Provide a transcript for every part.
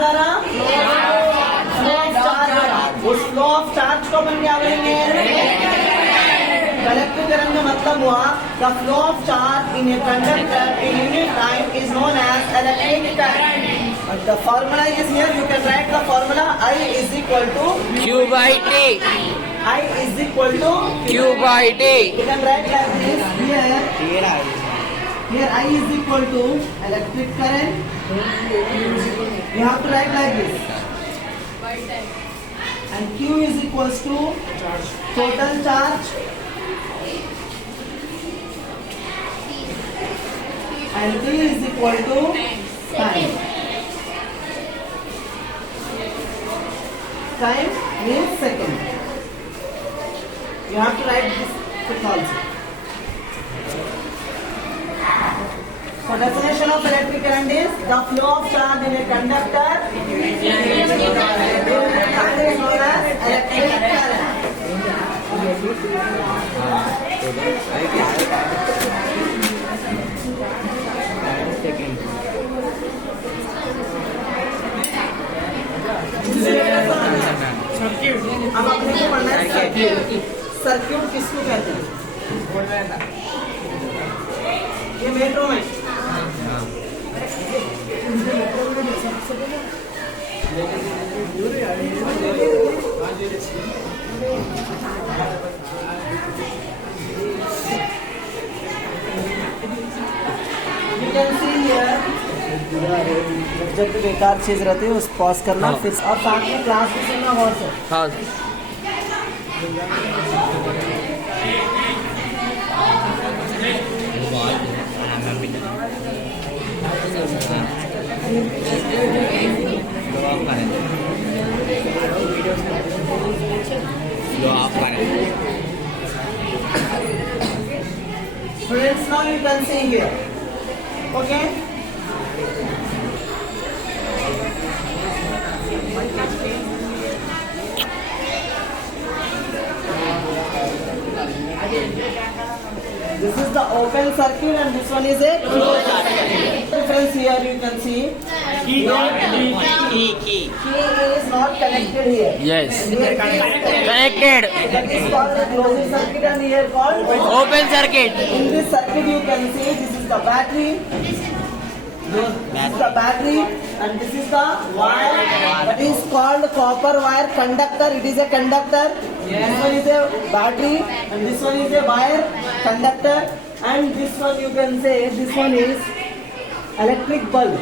जा रहा? Flow of charge. उस फ्लो ऑफ चार्ज को अपन क्या बोलेंगे? इलेक्ट्रिक करंट का मतलब हुआ the flow of charge in a conductor in unit time is known as electric current. The formula is here. You can write the formula. I is equal to Q by T. I is equal to Q by T. You can write like this. Here I is equal to electric current. You have to write like this. And Q is equals to total charge. And T is equal to time. Time means second. You have to write this also. So definition of electric current is the flow of charge in a conductor is known as electric current. अब अपने को पढ़ना है circuit. Circuit किसको कहते हैं? ये metro में You can see here जब बेकार चीज रहती है उस पॉज करना फिर और साथ में क्लास भी सुनना बहुत है। हाँ Students, now you can see here. Okay. This is the open circuit and this one is a closed circuit. Difference here you can see. Key is not connected here. Yes. Here Connected. that is called a closed circuit and here called Open circuit. In this circuit you can see this is the battery. This is the battery and this is the wire that is called copper wire conductor. It is a conductor. This one is a battery and this one is a wire conductor and this one you can say this one is electric bulb.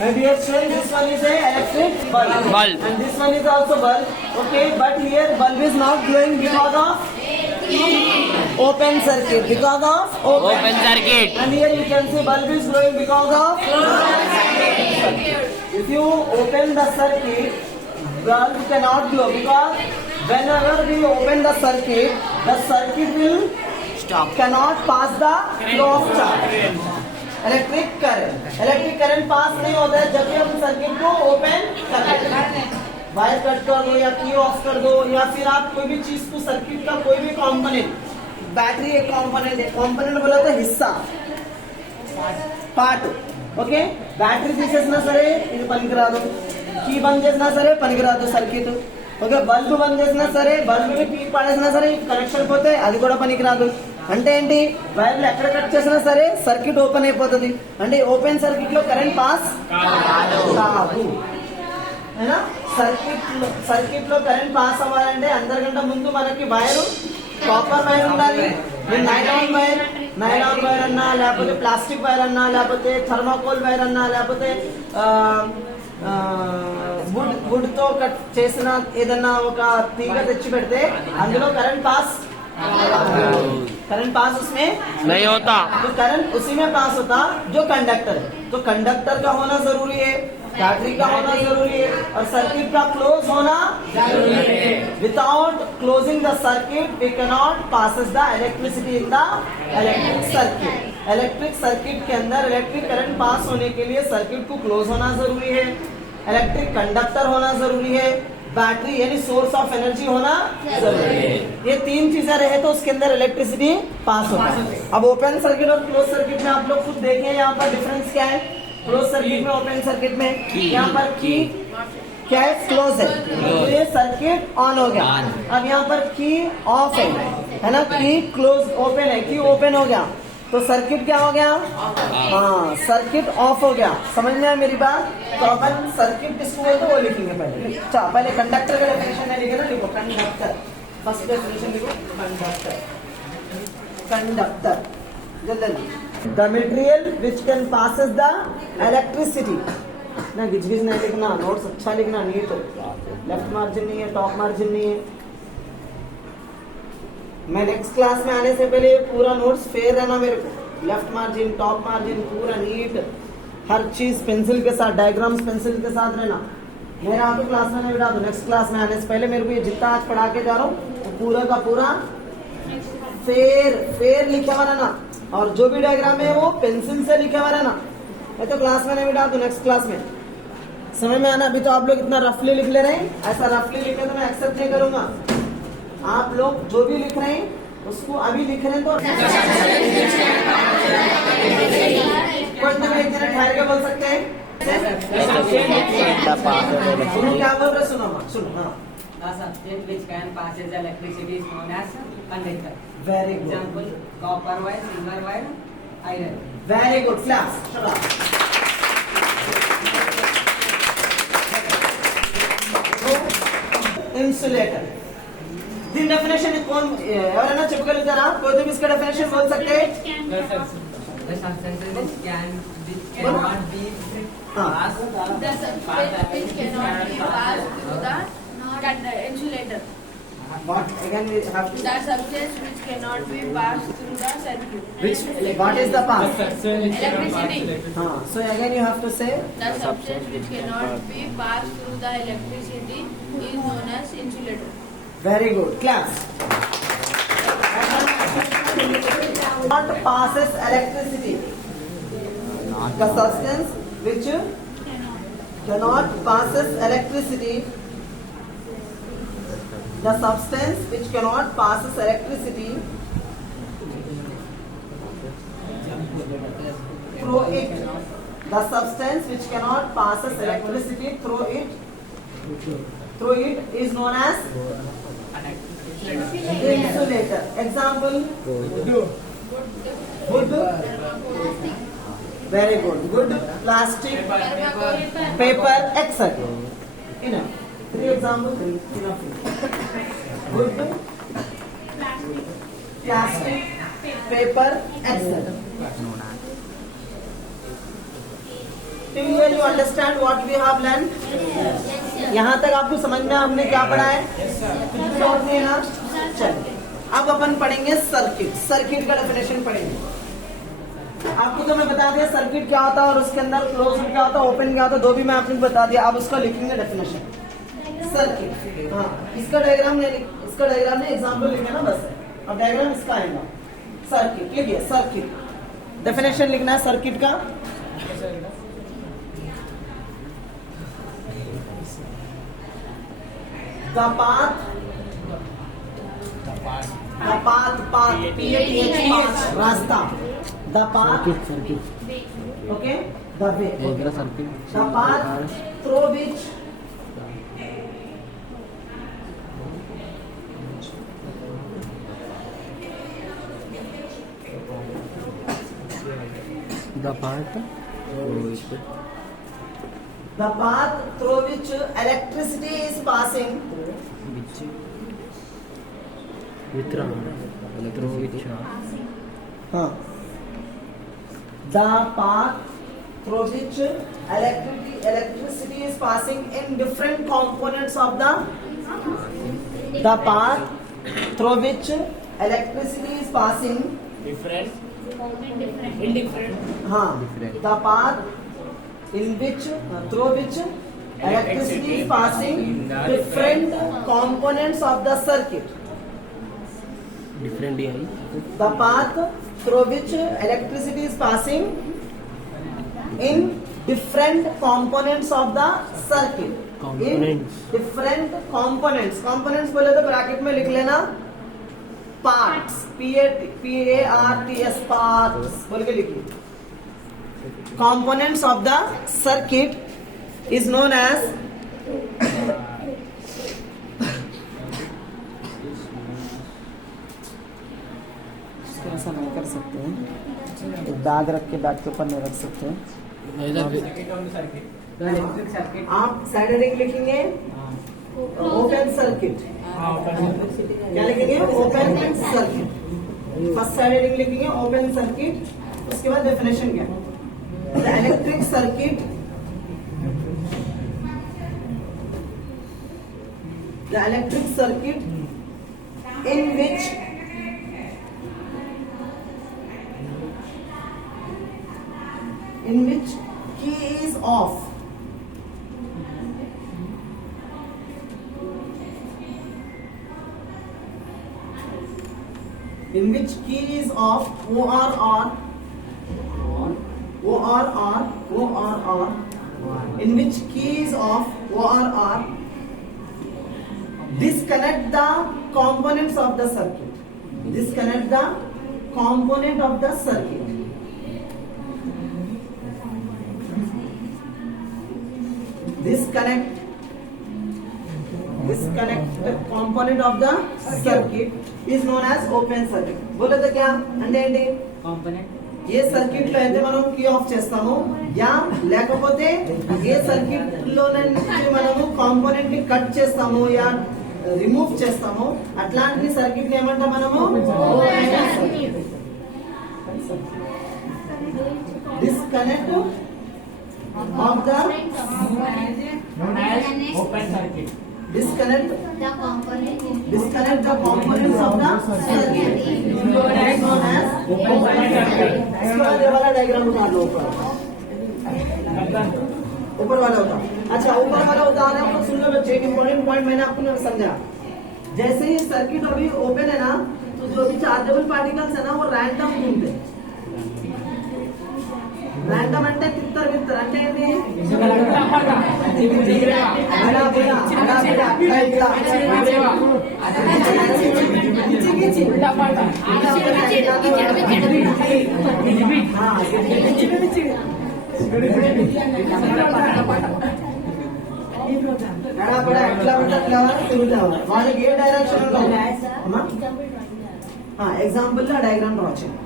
My dear friend, this one is a electric bulb. Bulb. And this one is also bulb. Okay, but here bulb is not glowing because of open circuit. Because of Open circuit. And here you can see bulb is glowing because of closed circuit. If you open the circuit, bulb cannot glow because whenever we open the circuit will Stop. cannot pass the flow of charge. Electric current pass नहीं होता है जब भी हम circuit को open करते हैं। Wire cut कर दो या की ऑफ कर दो या फिर आप कोई भी चीज को सर्किट का कोई भी कंपोनेंट, बैटरी एक कंपोनेंट है, कंपोनेंट बोला तो हिस्सा పార్ట్ ఓకే బ్యాటరీ తీసేసినా సరే ఇది పనికిరాదు, కీ బంద్ చేసినా సరే పనికిరాదు సర్క్యూట్ ఓకే, బల్బ్ బంద్ చేసినా సరే బల్బ్ కీ పడేసినా సరే కనెక్షన్ పోతే అది కూడా పనికిరాదు. అంటే ఏంటి, వైర్లు ఎక్కడ కట్ చేసినా సరే సర్క్యూట్ ఓపెన్ అయిపోతుంది. అంటే ఓపెన్ సర్క్యూట్ లో కరెంట్ పాస్ కాదు. సర్క్యూట్ లో కరెంట్ పాస్ అవ్వాలంటే అందరికంటే ముందు మనకి వైర్ కాపర్ వైర్ ఉండాలి. నైలాన్ వైర్ అన్నా లేకపోతే ప్లాస్టిక్ వైర్ అన్నా లేకపోతే థర్మాకోల్ వైర్ అన్నా లేకపోతే వుడ్ తో కట్ చేసిన ఏదన్నా ఒక తీగ తెచ్చి పెడితే అందులో करंट पास उसमें नहीं होता, तो करंट उसी में पास होता जो कंडक्टर है. तो कंडक्टर का होना जरूरी है, बैटरी का होना जरूरी है और सर्किट का क्लोज होना जरूरी है. Without closing the circuit we cannot passes the electricity in the electric circuit. Electric circuit के अंदर इलेक्ट्रिक करंट पास होने के लिए सर्किट को क्लोज होना जरूरी है, इलेक्ट्रिक कंडक्टर होना जरूरी है. बैटरी यानी सोर्स ऑफ एनर्जी होना जरूरी है। ये तीन चीजें रहे तो उसके अंदर इलेक्ट्रिसिटी पास होगा। अब ओपन सर्किट और क्लोज सर्किट में आप लोग खुद देखें यहाँ पर डिफरेंस क्या है। क्लोज सर्किट में ओपन सर्किट में यहाँ पर की क्या है, क्लोज है, तो ये सर्किट ऑन हो गया। अब यहाँ पर की ऑफ है ना, की क्लोज ओपन है, की ओपन हो गया तो सर्किट क्या हो गया, हाँ सर्किट ऑफ हो गया। समझ में आया मेरी बात। तो अपन सर्किट किसको बोलते हैं वो लिखेंगे पहले। अच्छा पहले कंडक्टर का डेफिनेशन है, लिखे ना, लिखो कंडक्टर, फर्स्ट डेफिनेशन लिखो कंडक्टर। कंडक्टर जल्दी, the material which can passes the electricity. ना घिच घिच नहीं लिखना, नोट्स अच्छा लिखना, नीट, लेफ्ट मार्जिन नहीं है, टॉप मार्जिन नहीं है। मैं नेक्स्ट क्लास में आने से पहले पूरा नोट्स फेयर रहना मेरे को, लेफ्ट मार्जिन टॉप मार्जिन पूरा नीट, हर चीज पेंसिल के साथ, डायग्राम्स पेंसिल के साथ रहना। मेरा आपको क्लास में नहीं बिठा दो, नेक्स्ट क्लास में आने से पहले मेरे को ये जितना आज पढ़ा के जा रहा हूँ वो पूरा का पूरा फेयर लिखा हुआ रहना, और जो भी डायग्राम है वो पेंसिल से लिखा हुआ रहना। मैं तो क्लास में नहीं बिठा दो, नेक्स्ट क्लास में समझ में आना। अभी तो आप लोग इतना रफली लिख ले रहे हैं, ऐसा रफली लिखे तो मैं एक्सेप्ट नहीं करूंगा। आप लोग जो भी लिख रहे हैं उसको अभी लिख रहे हैं तो एक जरा ठहर के बोल सकते हैं। सुनो क्या बोल रहे, सुनो सुनो। हाँ The substance which can passes electricity is known as conductor. Very good, Example: copper wire, silver wire, iron. Very good class. Insulator దీని డెఫినేషన్ ఎవరైనా చెప్పగలుగుతారా? कोई भी इसका डेफिनेशन बोल सकते हैं? The substances which cannot be हाँ passed The substance which cannot be passed through the insulator. what again we have to, The substance which cannot be passed through the circuit. which what is the path? Electricity. हाँ so again you have to say The substance which cannot be passed through the electricity is known as insulator. very good class. What passes electricity? The substance which cannot passes electricity. The substance which cannot passes electricity through it. The substance which cannot passes electricity through it is known as insulator. Example: wood, very good, wood, plastic, paper, etc. Enough. 3 examples. Enough. Wood, plastic, paper, etc. Till here you understand what we have learned? यहाँ तक आपको समझ में हमने क्या पढ़ा है? कुछ और नहीं ना? चलिए अब अपन पढ़ेंगे सर्किट। सर्किट का डेफिनेशन पढ़ेंगे। आपको तो मैं बता दिया सर्किट क्या होता है और उसके अंदर क्लोज क्या होता है, ओपन क्या होता है, दो भी मैं आपको बता दिया। अब उसका लिखेंगे डेफिनेशन सर्किट। हाँ इसका डायग्राम नहीं, इसका डायग्राम नहीं, एग्जाम्पल लिखे ना बस। अब डायग्राम इसका आएगा। सर्किट लिखिए, सर्किट डेफिनेशन लिखना है सर्किट का। The path, रास्ता, the path, okay, the way, the path through which electricity is passing. हाँ the path through which electricity is passing in different components of the path through which electricity is passing हाँ the path in which through which electricity is passing different components of the circuit. The path through which electricity is passing in different components of the circuit. In different components. Components बोले तो bracket में लिख लेना parts, PARTS, parts बोल के लिखिए. Components of the circuit is known as ऐसा नहीं कर सकते हैं, एक बैग रख के बैग के ऊपर नहीं रख सकते हैं. Electric circuit. आप साइड हेडिंग लिखेंगे ओपन सर्किट. क्या लिखेंगे? Open circuit. First side heading लिखेंगे ओपन सर्किट. उसके बाद डेफिनेशन क्या? The electric circuit, the electric circuit in which key is off. In which key is off, ORR, in which key is off, ORR, disconnect the components of the circuit. Disconnect the component of the circuit. Disconnect the component of the circuit is known as open circuit. बोले तो क्या అంటే ఏంటి? Component. ఏ circuit లో అయితే మనం key of చేస్తాము yeah లేకపోతే ఏ సర్క్యూట్ లో నుంచి మనము కాంపోనెంట్ ని కట్ చేస్తాము యా రిమూవ్ చేస్తాము అట్లాంటి సర్క్యూట్ ని ఏమంటాం మనము? Disconnect of the known as open circuit. disconnect The component the components of the circuit is known as open circuit. इसके बाद ये वाला डायग्राम उतार लो ऊपर वाला होता. अच्छा ऊपर वाला उतार आप लोग सुन लो बच्चे. इंपॉर्टेंट पॉइंट मैंने आपको समझा. जैसे ही सर्किट अभी ओपन है ना तो जो भी चार्जेबल पार्टिकल्स है ना वो रैंडम घूमते. रैंडम అంటే తిత్తర్ విత్తర్ అంటే ఏంటి? వాళ్ళకి ఏ డైరెక్షన్ ఎగ్జాంపుల్ లో డయాగ్రామ్ డ్రా చేయండి.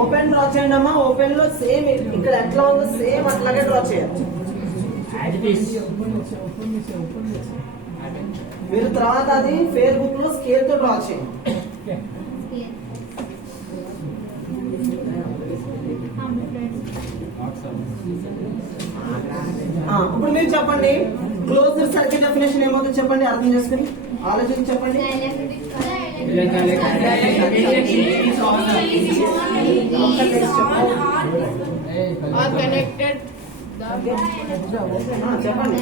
ఓపెన్ డ్రా చేయండి అమ్మా. ఓపెన్ లో సేమ్ ఇక్కడ ఎట్లా ఉందో సేమ్ అట్లాగే డ్రా చేయాలి. మీరు తర్వాత అది ఫేర్ బుక్ లో స్కేల్ తో డ్రా చేయండి. ఇప్పుడు మీరు చెప్పండి క్లోజ్డ్ సర్క్యూట్ డెఫినేషన్ ఏమవుతుందో చెప్పండి. అర్థం చేసుకుని ఆలోచించి చెప్పండి. are connected. చెప్పండి.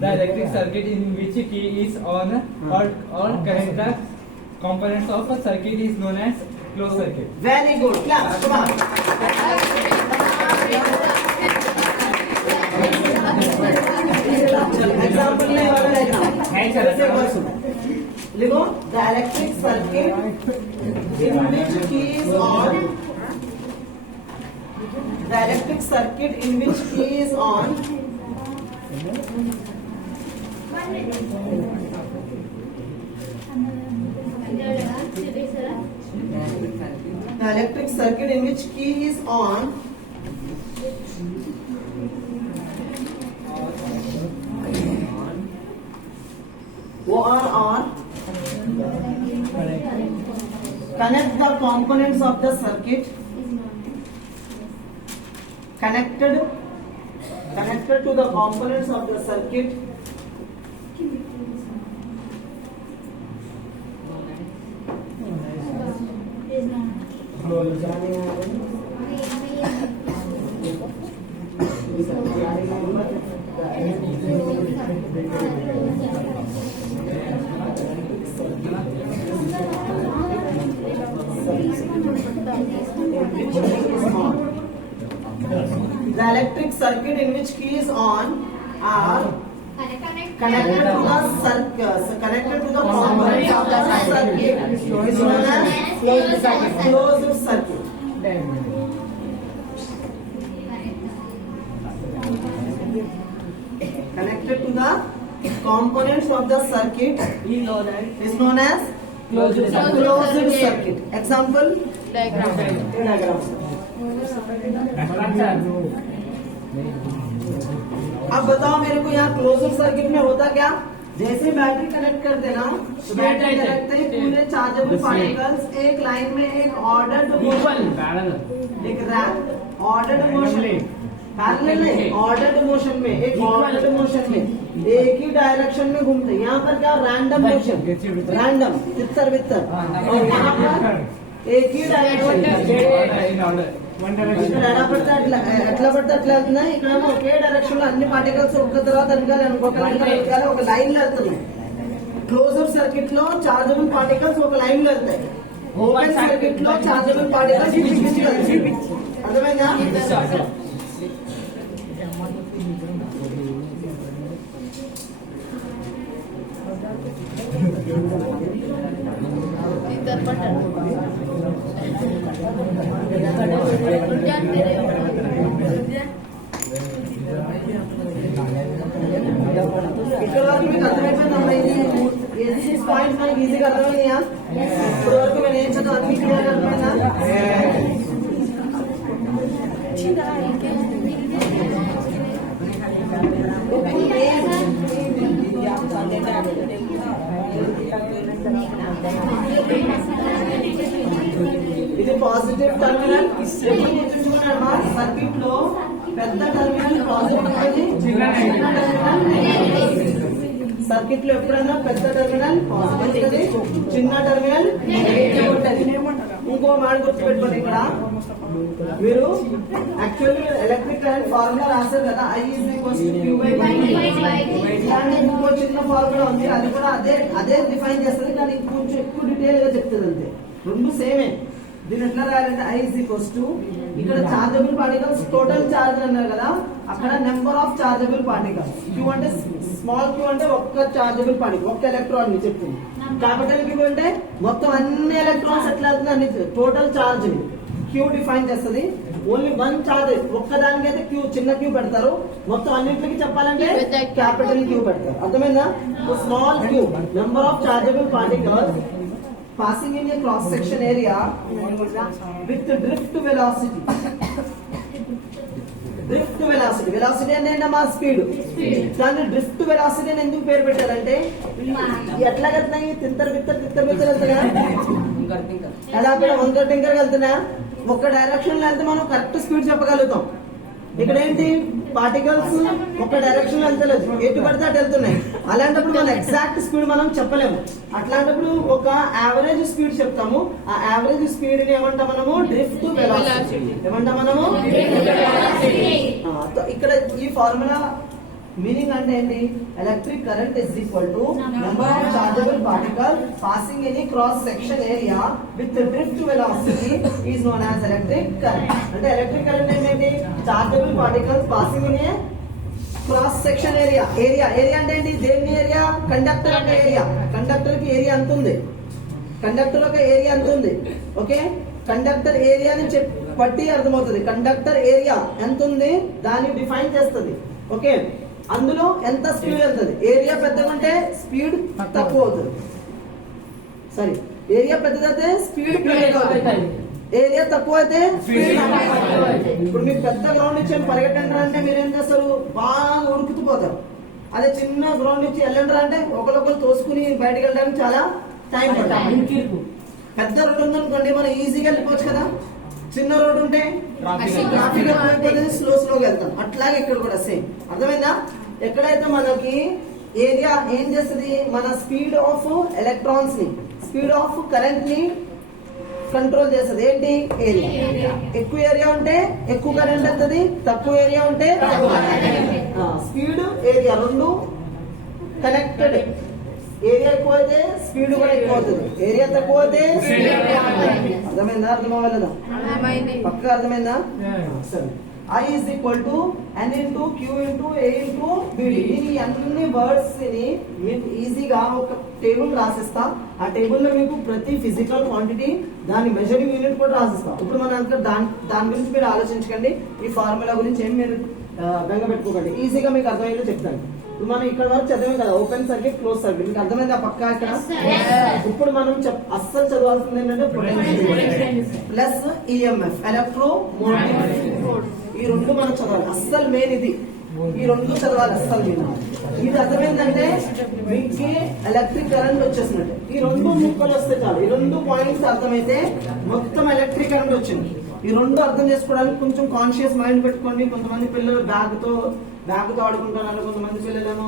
The electric circuit in which key is on or connect the components of a circuit is known as closed circuit. Very good. Class. Come on. Example में वाला diagram. लिखो the electric circuit in which key is on. The electric circuit in which key is on. The electric circuit in which key is on. OR connect the components of the circuit. Connected to the components of the circuit. in which key is on. The electric circuit in which key is on are connected to the components of the circuit is known as closed circuit. Connected to the components of the circuit is known as closed circuit. Example, diagram. अब बताओ मेरे को यहाँ closed circuit में होता क्या? जैसे battery connect कर देना, तो बैटरी कनेक्ट ही पूरे चार्जेबल पार्टिकल्स एक लाइन में एक ऑर्डर्ड मोशन में एक ही डायरेक्शन में घूमते हैं। यहाँ पर क्या रैंडम मोशन, रैंडम तितर बितर, और यहाँ पर एक ही डायरेक्शन ఎట్లా పడితే అట్లా వెళ్తున్నాయి. ఇక్కడ ఒకే డైరెక్షన్ లో అన్ని పార్టికల్స్ ఒక్క తర్వాత ఒక లైన్ లో వెళ్తున్నాయి. క్లోజ్డ్ సర్క్యూట్ లో చార్జబుల్ పార్టికల్స్ ఒక లైన్ లో వెళ్తాయి. ఓపెన్ సర్క్యూట్ లో చార్జబుల్ పార్టికల్స్ అర్థమైందా? ఇక్కడ వరకు మీకు అర్థమైపోయిందమ్మా. ఇది పాయింట్స్ మనకి ఈజీగా అర్థమైనాయా? ఇప్పుడు వరకు నేను ఏం చదువు అన్ని క్లియర్ అర్థమైనా? ఇది పాజిటివ్ టర్మినల్. సర్క్యూట్ లో పెద్ద టర్మినల్ పాజిటివ్ ఉంటుంది, చిన్న సర్క్యూట్ లో ఎప్పుడైనా పెద్ద టర్మినల్ పాజిటివ్ ఉంటుంది, చిన్న టర్మినల్ నెగటివ్ ఉంటుంది. ఇంకో మాట గుర్తుపెట్టుకోండి, ఇక్కడ మీరు యాక్చువల్లీ ఎలక్ట్రిక్ కరెంట్ ఫార్ములా రాశారు కదా, I = Q/V. ఇలాంటి ఇంకో చిన్న ఫార్ములా ఉంది, అది కూడా అదే డిఫైన్ చేస్తుంది, కానీ కొంచెం ఎక్కువ డీటెయిల్ గా చెప్తుంది అంతే. రెండు సేమే. దీని ఎట్లా రాయాలంటే I = ఇక్కడ చార్జబుల్ పార్టికల్స్ టోటల్ చార్జ్ అన్నారు కదా, అక్కడ number of chargeable particles. Q అంటే స్మాల్ q అంటే ఒక్క చార్జబుల్ పార్టికల్, ఒక్క ఎలక్ట్రాన్ ని చెప్తుంది. క్యాపిటల్ Q అంటే మొత్తం అన్ని ఎలక్ట్రాన్స్ ఎట్లా అవుతుంది, టోటల్ చార్జ్ ని Q డిఫైన్ చేస్తుంది. ఓన్లీ వన్ చార్జ్ ఒక్కదానికి అయితే Q చిన్న Q పెడతారు, మొత్తం అన్నింటికి చెప్పాలంటే క్యాపిటల్ Q పెడతారు. అర్థమైందా? Small Q number of chargeable particles passing in a cross section area with drift velocity. Drift velocity, velocity అంటే మా స్పీడ్. దాన్ని డ్రిఫ్ట్ వెలాసిటీ అని ఎందుకు పేరు పెట్టారంటే ఎట్లా వెళ్తున్నాయి, తింతర బిత్తర వెళ్తున్నా, ఎలా కూడా వంకర టింకర్ వెళ్తున్నా, ఒక డైరెక్షన్ లో వెళ్తే మనం కరెక్ట్ స్పీడ్ చెప్పగలుగుతాం. ఇక్కడ ఏంటి, పార్టికల్స్ ఒక డైరెక్షన్ లో వెళ్తలేదు, ఎటు పడితే అటు వెళ్తున్నాయి. అలాంటప్పుడు మనం ఎగ్జాక్ట్ స్పీడ్ మనం చెప్పలేము. అట్లాంటప్పుడు ఒక యావరేజ్ స్పీడ్ చెప్తాము. ఆ యావరేజ్ స్పీడ్ ని ఏమంటాం మనము, డ్రిఫ్ట్ వెలాసిటీ. ఏమంటాం మనము? ఇక్కడ ఈ ఫార్ములా మీనింగ్ అంటే ఏంటి, electric current is equal to number of chargeable particle passing in cross section area with drift velocity is known as electric current. అంటే ఎలక్ట్రిక్ కరెంట్ ఏంటి, chargeable particles passing in cross section area. Area అంటే ఏంటి, దేని area, conductor అంటే area. Conductor కి area ఎంత ఉంది, conductor ఒక ఏరియా ఎంత ఉంది. ఓకే, కండక్టర్ ఏరియాని బట్టి అర్థమవుతుంది. కండక్టర్ ఏరియా ఎంత ఉంది దాన్ని డిఫైన్ చేస్తుంది. ఓకే, అందులో ఎంత స్పీడ్ వెళ్తుంది. ఏరియా పెద్దగా ఉంటే స్పీడ్ తక్కువ అవుతుంది. సరే, ఏరియా పెద్దదైతే స్పీడ్ పెద్దగా అవుతుంది, ఏరియా తక్కువ అయితే స్పీడ్. ఇప్పుడు మీకు పెద్ద గ్రౌండ్ ఇచ్చి పరిగెట్టండి అంటే మీరు ఏం చేస్తారు, బాగా ఉరుకుతుపోతారు. అదే చిన్న గ్రౌండ్ ఇచ్చి వెళ్ళండి అంటే ఒకరికొకరు తోసుకుని బయటకు వెళ్ళడానికి చాలా టైం పడుతుంది. పెద్ద రోడ్డు ఉందనుకోండి మనం ఈజీగా వెళ్ళిపోవచ్చు కదా, చిన్న రోడ్డు ఉంటే ట్రాఫిక్ స్లోగా వెళ్తాం. అట్లాగే ఇక్కడ కూడా సేమ్. అర్థమైందా? ఎక్కడైతే మనకి ఏరియా ఏం చేస్తుంది, మన స్పీడ్ ఆఫ్ ఎలక్ట్రాన్స్ ని, స్పీడ్ ఆఫ్ కరెంట్ ని కంట్రోల్ చేస్తుంది. ఏంటి, ఏరియా. ఎక్కువ ఏరియా ఉంటే ఎక్కువ కరెంట్ వెళ్తుంది, తక్కువ ఏరియా ఉంటే స్పీడ్ ఏరియా రెండు కనెక్టెడ్. ఏరియా ఎక్కువ అయితే స్పీడ్ కూడా ఎక్కువ అవుతుంది, ఏరియా తక్కువ అయితే అర్థమైందా? అర్థం అవ్వలేదా? పక్కగా అర్థమైందా? సరే. I is equal to N into Q into A into BD. ఈ అన్ని వర్డ్స్ ని మీకు ఈజీగా ఒక టేబుల్ రాసిస్తా. ఆ టేబుల్ లో మీకు ప్రతి ఫిజికల్ క్వాంటిటీ దాని మెజరింగ్ యూనిట్ కూడా రాసిస్తా. ఇప్పుడు మన అంతా దాని గురించి మీరు ఆలోచించకండి, ఈ ఫార్ములా గురించి ఏం మీరు బెంగ పెట్టుకోకండి. ఈజీగా మీకు అర్థమయ్యేలా చెప్తాను. ఇప్పుడు మనం ఇక్కడ వరకు చదివాం కదా, ఓపెన్ సర్క్యూట్ క్లోజ్ సర్క్యూట్, మీకు అర్థమైందా పక్కా ఇక్కడ? ఇప్పుడు మనం అస్సలు చదవాల్సింది ఏంటంటే potential plus EMF, electro motive. ఈ రెండు మనం చదవాలి, అస్సలు మెయిన్ ఇది. ఈ రెండు చదవాలి అస్సలు మెయిన్. ఇది అర్థమైందంటే మీకు ఎలక్ట్రిక్ కరెంట్ వచ్చేసినట్టు. ఈ రెండు ముక్కలు వస్తే చాలు, ఈ రెండు పాయింట్స్ అర్థమైతే మొత్తం ఎలక్ట్రిక్ కరెంట్ వచ్చింది. ఈ రెండు అర్థం చేసుకోవడానికి కొంచెం కాన్షియస్ మైండ్ పెట్టుకోండి. కొంతమంది పిల్లలు బ్యాగ్ తో ఆడుకుంటున్నారు, కొంతమంది పిల్లలు ఏమో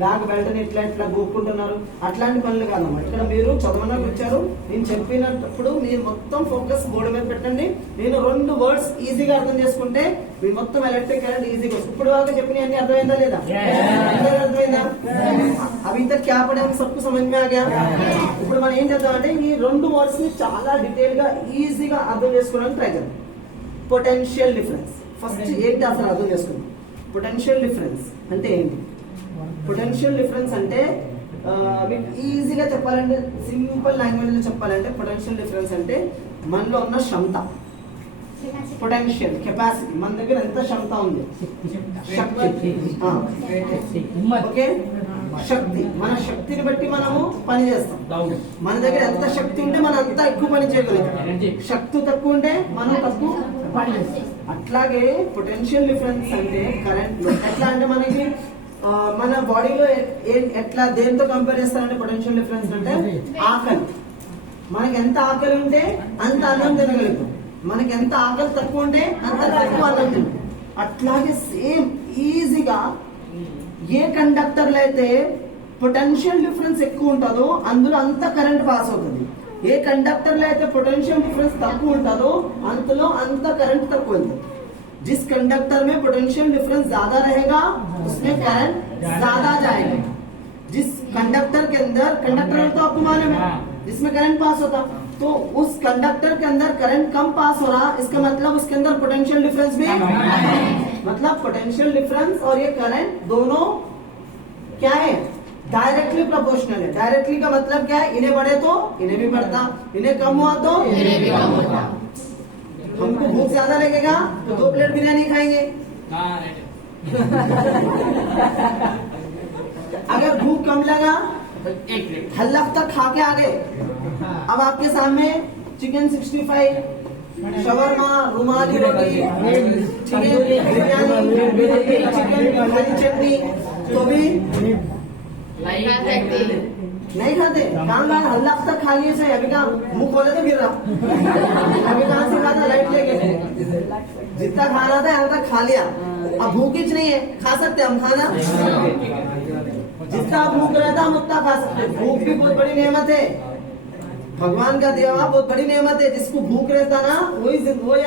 బ్యాగ్ బయటని ఇట్లా గోక్కుంటున్నారు. అట్లాంటి పనులు కాదమ్మా. ఇక్కడ మీరు చదవడానికి వచ్చారు, నేను చెప్పినప్పుడు మీరు మొత్తం ఫోకస్ బోర్డు మీద పెట్టండి. నేను రెండు వర్డ్స్ ఈజీగా అర్థం చేసుకుంటే మీ మొత్తం ఎలక్ట్రిక్ కరెంట్ ఈజీగా వస్తుంది. ఇప్పుడు వరకు చెప్పిన అన్ని అర్థమైందా లేదా? అర్థమైందా? అవి ఇంత క్యా పడే సబ్కు సమజ్ మే ఆ గయా. ఇప్పుడు మనం ఏం చేద్దామంటే ఈ రెండు వర్డ్స్ ని చాలా డీటెయిల్ గా ఈజీగా అర్థం చేసుకోవడానికి ట్రై చేద్దాం. పొటెన్షియల్ డిఫరెన్స్ ఫస్ట్ ఏంటి అసలు అర్థం చేసుకుందాం. పొటెన్షియల్ డిఫరెన్స్ అంటే ఏంటి? పొటెన్షియల్ డిఫరెన్స్ అంటే మీకు ఈజీగా చెప్పాలంటే, సింపుల్ లాంగ్వేజ్ లో చెప్పాలంటే పొటెన్షియల్ డిఫరెన్స్ అంటే మనలో ఉన్న క్షమత, పొటెన్షియల్ కెపాసిటీ, మన దగ్గర ఎంత క్షమత ఉంది, శక్తి. ఓకే, శక్తి, మన శక్తిని బట్టి మనము పని చేస్తాం. మన దగ్గర ఎంత శక్తి ఉంటే మనం అంత ఎక్కువ పని చేయగలుగుతాం, శక్తి తక్కువ ఉంటే మనం తక్కువ పని చేస్తాం. అట్లాగే పొటెన్షియల్ డిఫరెన్స్ అంటే కరెంట్ లో ఎట్లా అంటే మనకి మన బాడీలో ఎట్లా దేంతో కంపేర్ చేస్తారంటే పొటెన్షియల్ డిఫరెన్స్ అంటే ఆకలి. మనకి ఎంత ఆకలి ఉంటే అంత అన్నం తినగలుగుతాం, మనకి ఎంత ఆకలి తక్కువ ఉంటే అంత తక్కువ అన్నం తింటాం. అట్లాగే సేమ్ ఈజీగా ఏ కండక్టర్లు అయితే పొటెన్షియల్ డిఫరెన్స్ ఎక్కువ ఉంటుందో అందులో అంత కరెంట్ పాస్ అవుతుంది. ఏ కండక్టర్ లో అయితే పొటెన్షిयल डिफरेंस తక్కువ ఉంటుందో అంతలో అంత కరెంట్ తక్కువ వెళ్తుంది. जिस कंडक्टर में पोटेंशियल डिफरेंस ज्यादा रहेगा उसमें करंट ज्यादा जाएगा. जिस कंडक्टर के अंदर, कंडक्टर तो आपको मालूम है जिसमें करंट पास होता, तो उस कंडक्टर के अंदर करंट कम पास हो रहा, इसका मतलब उसके अंदर पोटेंशियल डिफरेंस भी मतलब पोटेंशियल डिफरेंस और ये करंट दोनों क्या है, डायरेक्टली प्रोपोर्शनल है. डायरेक्टली का मतलब क्या है, इन्हें बढ़े तो इन्हें भी बढ़ता, इन्हें कम हुआ तो इन्हें भी कम होता. हमको भूख ज्यादा लगेगा तो 2 प्लेट बिरयानी खाएंगे. अगर भूख कम लगा हल्लक तक खा के आ गए. अब आपके सामने चिकन 65, शवरमा, रुमाली रोटी, चिकन बिरयानी, चिकन हरी चटनी, तो भी नहीं खाते. कहाँ हल्लक तक खा लिए से, अभी कहाँ मुंह खोले तो गिर रहा, अभी कहाँ से खाता लाइट लेके, जितना खाना था यहाँ तक खा लिया. अब भूख ही नहीं है, खा सकते हम खाना, जितना भूख रहता हम उतना खा सकते. भूख भी बहुत बड़ी नेमत है, भगवान का दिया हुआ बहुत बड़ी नेमत है. जिसको भूख रहता ना वही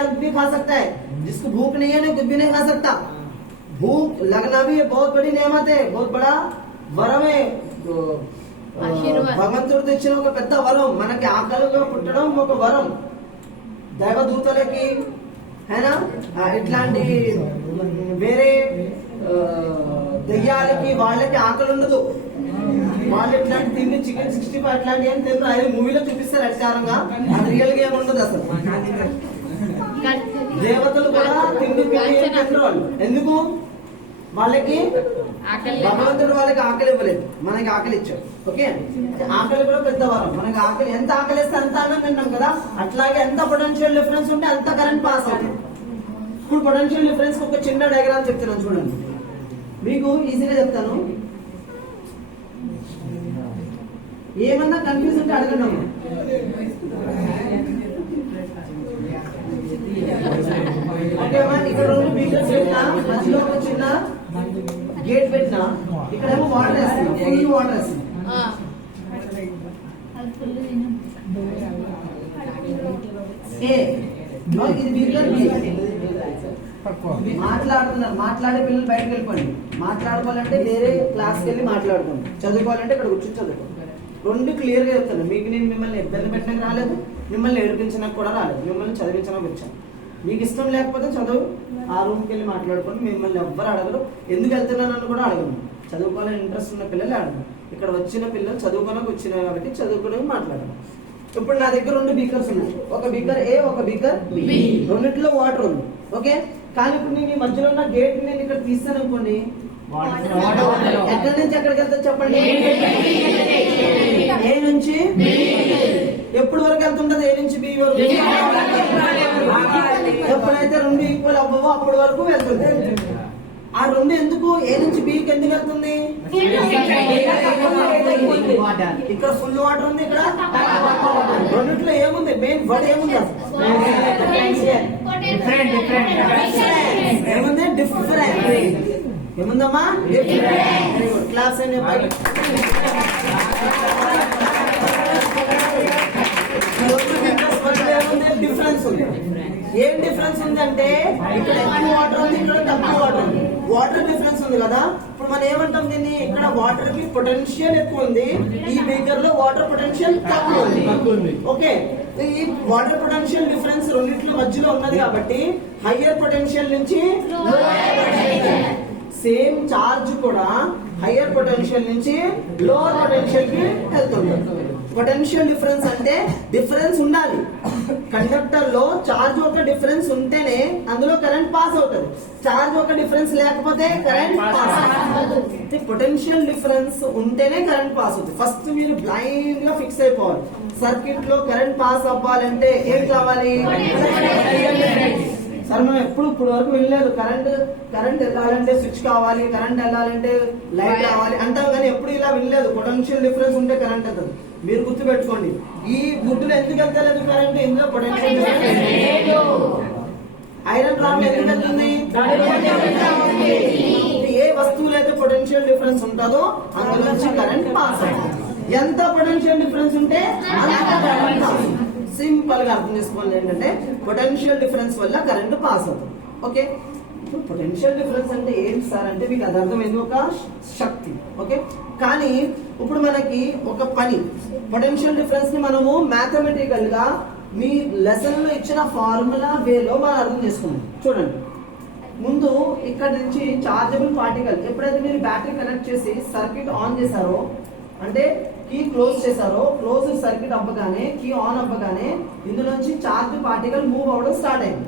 आदमी खा सकता है, जिसको भूख नहीं है ना कुछ भी नहीं खा सकता. भूख लगना भी बहुत बड़ी नेमत है, बहुत बड़ा వరం. భగవంతుడితో ఇచ్చిన ఒక పెద్ద వరం. మనకి ఆకలిగా పుట్టడం ఒక వరం. దైవదూతలకి హేనా ఇట్లాంటి వేరే దెయ్యాలకి వాళ్ళకి ఆకలి ఉండదు. వాళ్ళు ఇట్లాంటి తిండి చికెన్ 65 అట్లాంటి ఏం తినరు. అది మూవీలో చూపిస్తారు అధికారంగా, అది రియల్ గా ఏమి ఉండదు అసలు. దేవతలు కూడా తిండి తినరు వాళ్ళు. ఎందుకు? వాళ్ళకి భగవంతుడు వాళ్ళకి ఆకలి ఇవ్వలేదు, మనకి ఆకలి ఇచ్చాడు. ఓకే, ఆకలి కూడా పెద్ద వరం. మనకి ఆకలి ఎంత ఆకలిస్తే అంత అన్నం తింటాం కదా, అట్లాగే ఎంత పొటెన్షియల్ డిఫరెన్స్ ఉంటే అంత కరెంట్ పాస్ అవుతుంది. ఇప్పుడు పొటెన్షియల్ డిఫరెన్స్ ఒక చిన్న డయాగ్రామ్ చెప్తున్నాను చూడండి, మీకు ఈజీగా చెప్తాను. ఏమన్నా కన్ఫ్యూజ్ ఉంటే అడగండి అమ్మా. ఓకే అమ్మా, ఇక్కడ 2 బీకర్స్ పెట్టినా, మధ్యలో ఒక చిన్న గేట్ పెట్టినా, ఇక్కడేమో వాటర్ వేస్తున్నాం, ఫుల్ వాటర్ వేస్తున్నాం. ఇది బీకర్ మాట్లాడుతున్నారు. మాట్లాడే పిల్లలు బయటకు వెళ్ళిపోండి. మాట్లాడుకోవాలంటే వేరే క్లాస్కి వెళ్ళి మాట్లాడుకోండి, చదువుకోవాలంటే ఇక్కడ కూర్చొని చదువుకోండి. రెండు క్లియర్ గా చెప్తాను మీకు. నేను మిమ్మల్ని ఇబ్బంది పెట్టడానికి రాలేదు, మిమ్మల్ని ఏడిపించడానికి కూడా రాలేదు, మిమ్మల్ని చదివించడానికి వచ్చాను. మీకు ఇష్టం లేకపోతే చదువు ఆ రూమ్కి వెళ్ళి మాట్లాడుకోండి. మిమ్మల్ని ఎవ్వరు అడగరు, ఎందుకు వెళ్తున్నానని కూడా అడగను. చదువుకోవాలని ఇంట్రెస్ట్ ఉన్న పిల్లలు అడగరు. ఇక్కడ వచ్చిన పిల్లలు చదువుకోవడానికి వచ్చినారు కాబట్టి చదువుకోవడానికి మాట్లాడరు. ఇప్పుడు నా దగ్గర 2 బీకర్స్ ఉన్నాయి, ఒక బీకర్ ఏ, ఒక బీకర్ బి. రెండిట్లో వాటర్ ఉంది, ఓకే. కానీ ఇప్పుడు నేను ఈ మధ్యలో ఉన్న గేట్ నేను ఇక్కడ తీస్తాను అనుకోండి, ఎక్కడి నుంచి ఎక్కడికి వెళ్తా చెప్పండి? ఏ నుంచి ఎప్పుడు వరకు వెళ్తుంటది? ఏ నుంచి బి వరకు. ఎప్పుడైతే 2 ఈక్వల్ అవ్వవో అప్పటి వరకు వెళ్తుంది. ఆ 2 ఎందుకు ఏ నుంచి బికి ఎందుకు వెళ్తుంది? ఇక్కడ ఫుల్ వాటర్ ఉంది, ఇక్కడ రెండిట్లో ఏముంది? మెయిన్ వర్డ్ ఏముంది? ఏముంది? డిఫరెంట్. ఏముందమ్మా? డిఫరెంట్. క్లాస్ అని చెప్పాలి. డిఫరెన్స్ ఉంది. ఏం డిఫరెన్స్ ఉందంటే ఇక్కడ ఎక్కువ వాటర్ ఉంది, ఇక్కడ తక్కువ వాటర్ ఉంది. వాటర్ డిఫరెన్స్ ఉంది కదా. ఇప్పుడు మనం ఏమంటాం దీన్ని? ఇక్కడ వాటర్ కి పొటెన్షియల్ ఎక్కువ ఉంది, ఈ బీకర్ లో వాటర్ పొటెన్షియల్ తక్కువ ఉంది. ఓకే, ఈ వాటర్ పొటెన్షియల్ డిఫరెన్స్ రెండింటి మధ్యలో ఉన్నది కాబట్టి హయ్యర్ పొటెన్షియల్ నుంచి సేమ్ చార్జ్ కూడా హయ్యర్ పొటెన్షియల్ నుంచి లోవర్ పొటెన్షియల్ కి వెళ్తుంది. పొటెన్షియల్ డిఫరెన్స్ అంటే డిఫరెన్స్ ఉండాలి. కండక్టర్ లో చార్జ్ ఒక డిఫరెన్స్ ఉంటేనే అందులో కరెంట్ పాస్ అవుతుంది. చార్జ్ ఒక డిఫరెన్స్ లేకపోతే కరెంట్ పాస్ అవుతుంది. పొటెన్షియల్ డిఫరెన్స్ ఉంటేనే కరెంట్ పాస్ అవుతుంది. ఫస్ట్ మీరు బ్లైండ్ గా ఫిక్స్ అయిపోవాలి. సర్క్యూట్ లో కరెంట్ పాస్ అవ్వాలంటే ఏం కావాలి? సార్ మనం ఇప్పుడు వరకు వెళ్ళలేదు. కరెంట్ వెళ్ళాలంటే స్విచ్ కావాలి, కరెంట్ వెళ్ళాలంటే లైట్ కావాలి అంటాం, కానీ ఎప్పుడు ఇలా వెళ్ళలేదు. పొటెన్షియల్ డిఫరెన్స్ ఉంటే కరెంట్ వెళ్తుంది. మీరు గుర్తు పెట్టుకోండి. ఈ గుడ్డులో ఎందుకు వెళ్తలేదు కరెంట్? ఇందులో పొటెన్షియల్ డిఫరెన్స్. ఐరన్ రాడ్ ఎందుకు వెళ్తుంది? ఏ వస్తువులు అయితే పొటెన్షియల్ డిఫరెన్స్ ఉంటుందో అందులో నుంచి కరెంట్ పాస్ అవుతుంది. ఎంత పొటెన్షియల్ డిఫరెన్స్ ఉంటే అంత కరెంట్ పాస్ అవుతుంది. సింపుల్ గా అర్థం చేసుకోవాలి ఏంటంటే పొటెన్షియల్ డిఫరెన్స్ వల్ల కరెంట్ పాస్ అవుతుంది. ఓకే, పొటెన్షియల్ డిఫరెన్స్ అంటే ఏంటి సార్ అంటే మీకు అది అర్థమైంది, ఒక శక్తి. ఓకే, కానీ ఇప్పుడు మనకి ఒక పని పొటెన్షియల్ డిఫరెన్స్ ని మనము మ్యాథమెటికల్ గా మీ లెసన్ లో ఇచ్చిన ఫార్ములా వేలో మనం అర్థం చేసుకున్నాం. చూడండి, ముందు ఇక్కడ నుంచి చార్జబుల్ పార్టికల్ ఎప్పుడైతే మీరు బ్యాటరీ కనెక్ట్ చేసి సర్క్యూట్ ఆన్ చేశారో అంటే కీ క్లోజ్ చేశారో, క్లోజ్ సర్క్యూట్ అవ్వగానే కీ ఆన్ అవ్వగానే ఇందులోంచి చార్జ్ పార్టికల్ మూవ్ అవ్వడం స్టార్ట్ అయింది.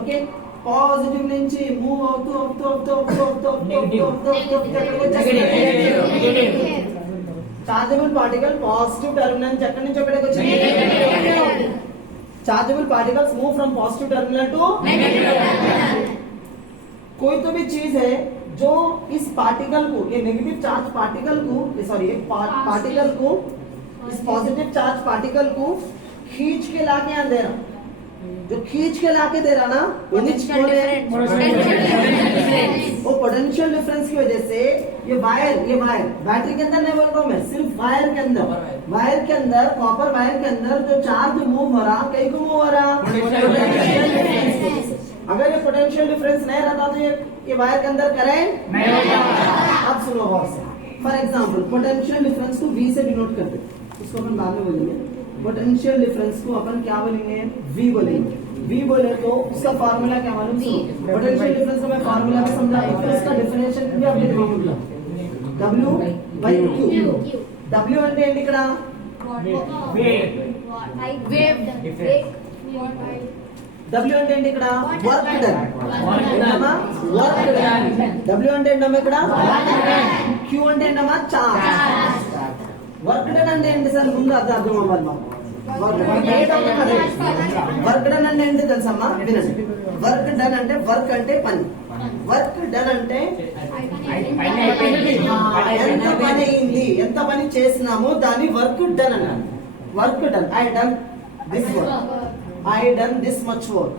ఓకే, పాజిటివ్ నుంచి మూవ్ అవుతూ చార్జబుల్ పార్టికల్ పాజిటివ్ టర్మినల్ నుంచి ఎక్కడి నుంచి ఎక్కడికి వచ్చింది? Chargeable particles move from positive terminal to negative. कोई तो भी चीज है जो इस पार्टिकल को, ये नेगेटिव चार्ज पार्टिकल को, सॉरी पार्टिकल को, इस पॉजिटिव चार्ज पार्टिकल को खींच के लाके यहाँ दे रहा, जो खींच के लाके दे रहा ना वो पोटेंशियल डिफरेंस की वजह से ये वायर बैटरी के अंदर नहीं बोल रहा हूँ मैं, सिर्फ वायर के अंदर कॉपर वायर के अंदर जो चार्ज मूव हो रहा, कहीं को मूव हो रहा, अगर ये पोटेंशियल डिफरेंस नहीं रहता तो ये वायर के अंदर करंट नहीं होगा। अब सुनो गौर से, फॉर एग्जाम्पल पोटेंशियल डिफरेंस को V से डिनोट करते, इसको अपन बाद में बोलेंगे। पोटेंशियल डिफरेंस को अपन क्या बोलेंगे? V बोलेंगे। V बोले तो उसका फार्मूला क्या मालूम? पोटेंशियल डिफरेंस का मैं फार्मूला में समझा तो फिर उसका डेफिनेशन भी आपके दिमाग में W by Q। W అంటే ఏంటి ఇక్కడ? W అంటే ఏంటి ఇక్కడ? Work done. ఏంటమ్మా? Work done. W అంటే ఏంటమ్మా ఇక్కడ? Q అంటే ఏంటమ్మా? చార్జ్। వర్క్ డన్ అంటే ఏంటి సార్? ముందు అర్థం అవ్వాలి మాకు। వర్క్ డన్ అంటే ఏంటి తెలుసమ్మా? వినండి, వర్క్ డన్ అంటే వర్క్ అంటే పని, వర్క్ డన్ అంటే ఎంత పని అయింది, ఎంత పని చేసినామో దాన్ని వర్క్ డన్ అన్నారు। Work done, I done this work, I done this much work,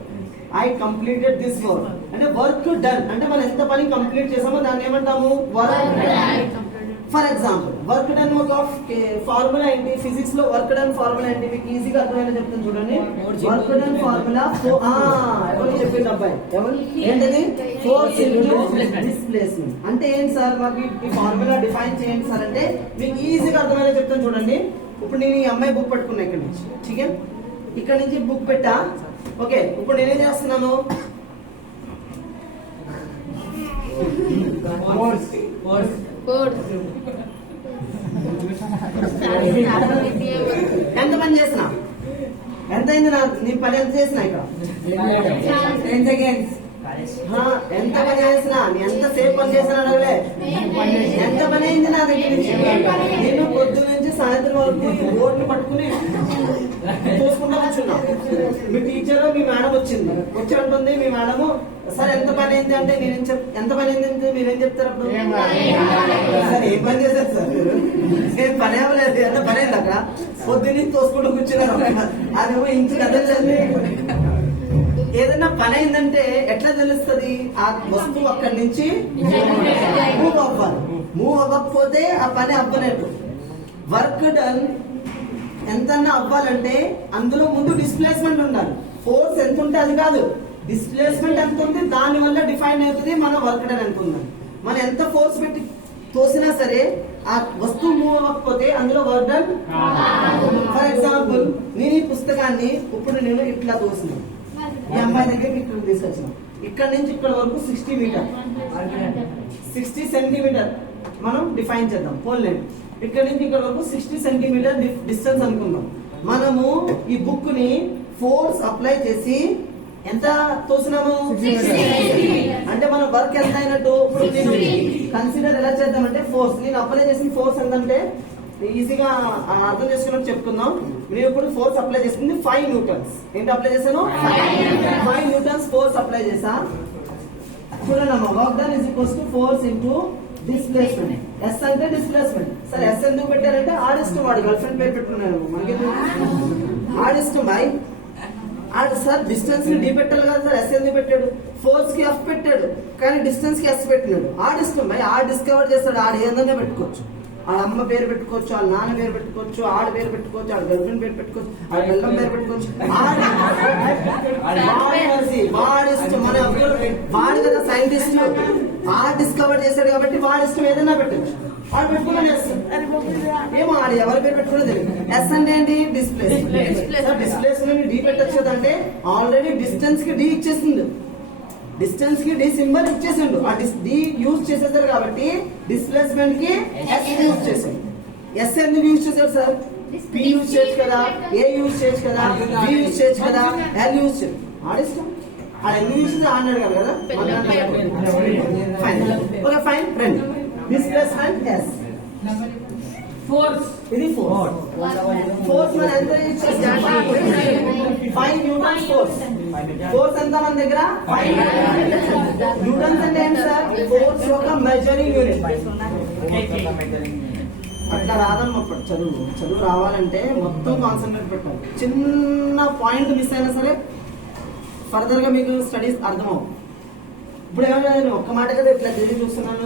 I completed this work అంటే వర్క్ డన్ అంటే మనం ఎంత పని కంప్లీట్ చేసామో దాన్ని ఏమంటాము? Work done. For example work done ఒక ఫార్ములా ఏంటి, ఫిజిక్స్ లో వర్క్ డన్ ఫార్ములా ఏంటి మీకు ఈజీగా అర్థమైనా చెప్తాను చూడండి. వర్క్ డన్ ఫార్ములా ఎవరు చెప్పింది అబ్బాయి, ఎవరు ఏంటది, ఫోర్స్ ఇంటూ డిస్ప్లేస్మెంట్. అంటే ఏంటి సార్, మాకు ఈ ఫార్ములా డిఫైన్ చేయండి సార్ అంటే మీకు ఈజీగా అర్థమైనా చెప్తాను చూడండి. ఇప్పుడు నేను ఈ అమ్మాయి బుక్ పట్టుకున్నా ఇక్కడ నుంచి, ठीक है, ఇక్కడ నుంచి బుక్ పెట్టా. ఓకే, ఇప్పుడు నేనేం చేస్తున్నాను, ఎంత పని చేసిన, ఎంత అయింది నీ పని ఎంత చేసిన ఇక్కడ, ఎంత పని చేసినా, ఎంత సేపు పని చేసినా అడగలే, ఎంత పని అయింది నా దగ్గర నుంచి. నేను పొద్దున్న నుంచి సాయంత్రం వరకు ఈ బోర్డుని పట్టుకుని చూసుకుంటా కూర్చున్నా. మీ టీచర్ మీ మేడం వచ్చింది, వచ్చి అంటుంది మీ మేడము సార్ ఎంత పని అయింది అంటే నేనేం ఎంత పని అయింది అంటే మీరేం చెప్తారు అప్పుడు, సార్ ఏం పని చేశారు సార్ మీరు, ఏం పని అవ్వలేదు, ఎంత పని అయింది అక్కడ, పొద్దున్న తోసుకుంటూ కూర్చున్నారు, అదేమో ఇంటికి అదలేదు. ఏదైనా పని అయిందంటే ఎట్లా తెలుస్తుంది, ఆ వస్తువు అక్కడి నుంచి మూవ్ అవ్వాలి, మూవ్ అవ్వకపోతే ఆ పని అవ్వనట్టు. వర్క్ డన్ ఎంతన్నా అవ్వాలంటే అందులో ముందు డిస్ప్లేస్మెంట్ ఉండాలి. ఫోర్స్ ఎంత ఉంటే అది కాదు, డిస్ప్లేస్మెంట్ ఎంత ఉంది దాని వల్ల డిఫైన్ అవుతుంది మన వర్క్ డన్ ఎంత ఉందని. మనం ఎంత ఫోర్స్ పెట్టి తోసినా సరే ఆ వస్తువు మూవ్ అవ్వకపోతే అందులో వర్క్ డన్. ఫర్ ఎగ్జాంపుల్ నేను ఈ పుస్తకాన్ని ఇప్పుడు నేను ఇట్లా తోసిన, ఈ అమ్మాయి దగ్గరికి ఇక్కడ తీసుకొచ్చిన, ఇక్కడ నుంచి ఇక్కడ వరకు 60 మీటర్ 60 సెంటీమీటర్ మనం డిఫైన్ చేద్దాం. పోన్లేండి, ఇక్కడ నుంచి ఇక్కడ వరకు 60 సెంటీమీటర్ డిస్టెన్స్ అనుకుందాం. మనము ఈ బుక్ ని ఫోర్స్ అప్లై చేసి ఎంత తోసినాము, అంటే మన వర్క్ ఎంత అయినట్టు. ఇప్పుడు కన్సిడర్ ఎలా చేద్దామంటే ఫోర్స్ నేను అప్లై చేసిన ఫోర్స్ ఎంతంటే ఈజీగా అర్థం చేసుకున్నట్టు చెప్పుకుందాం. నేను ఇప్పుడు ఫోర్స్ అప్లై చేసింది 5 న్యూటన్స్. ఏంటి అప్లై చేశాను, 5 న్యూటన్స్ ఫోర్స్ అప్లై చేసా. చూడండి అమ్మా, work done is equals to force into displacement. S అంటే డిస్ప్లేస్మెంట్. సరే ఎస్ ఎందుకు పెట్టారంటే ఆడిస్టు, వాడి గర్ల్ ఫ్రెండ్ పేరు పెట్టుకున్నాను మనకి ఆడిస్టు బై ఆడు. సార్ డిస్టెన్స్ ని డి పెట్టాలి కదా సార్, ఎస్ ఎందుకు పెట్టాడు, ఫోర్స్ కి ఎఫ్ పెట్టాడు కానీ డిస్టెన్స్ కి ఎస్ పెట్టినాడు. ఆడిస్టు బై ఆడు డిస్కవర్ చేస్తాడు, ఆడు ఏదైనా పెట్టుకోవచ్చు, ఆడ అమ్మ పేరు పెట్టుకోవచ్చు, వాళ్ళ నాన్న పేరు పెట్టుకోవచ్చు, ఆడ పేరు పెట్టుకోవచ్చు, ఆడ గర్ల్ ఫ్రెండ్ పేరు పెట్టుకోవచ్చు, ఆడ బెల్లం పేరు పెట్టుకోవచ్చు. వాడి కదా సైంటిస్ట్, ఆ డిస్కవర్ చేశాడు కాబట్టి వాడి ఇష్టం ఏదైనా పెట్టచ్చు, వాడు పెట్టుకుని చేస్తాడు. ఏమో ఆడు ఎవరి పేరు పెట్టుకునే తెలియదు. ఎస్ అంటే ఏంటి, డిస్ప్లేస్మెంట్. డిస్ప్లేస్మెంట్ డి పెట్టచ్చు కదా, అంటే ఆల్రెడీ డిస్టెన్స్ కి డి ఇచ్చేసింది, డిస్టెన్స్ కి డి సింబల్ ఇచ్చేసిండు, ఆ డి యూజ్ చేసేసారు కాబట్టి డిస్ప్లేస్మెంట్ కి ఎస్ యూజ్ చేసాడు. ఎస్ ఎందుకు యూజ్ చేశాడు సార్, పి యూజ్ చేయొచ్చు కదా, ఏ యూజ్ చేయొచ్చు కదా, బి యూజ్ చేయొచ్చు కదా, ఎల్ యూజ్ చేయొచ్చు. ఆడిస్తాం ఆడ ఎందుకు యూజ్ చేసి ఆడినాడు కదా. Fine, okay fine friend. Displacement S, force ఇది ఫోర్స్. ఫోర్స్ మన ఎంత యూజ్ చేస్తాం, 5 న్యూటన్స్ ఫోర్స్. ఫోర్స్ ఎంత మన దగ్గర 5 న్యూటన్స్. అంటే ఏంటి సార్, ఫోర్స్ యొక్క మెజరింగ్ యూనిట్. అట్లా రాదమ్మా చదువు రావాలంటే మొత్తం కాన్సన్ట్రేట్ పెట్టాలి. చిన్న పాయింట్ మిస్ అయినా సరే ఫర్దర్ గా మీకు స్టడీస్ అర్థమవు. ఇప్పుడు ఏమైనా నేను ఒక్క మాట కదా ఇట్లా తిరిగి చూస్తున్నాను,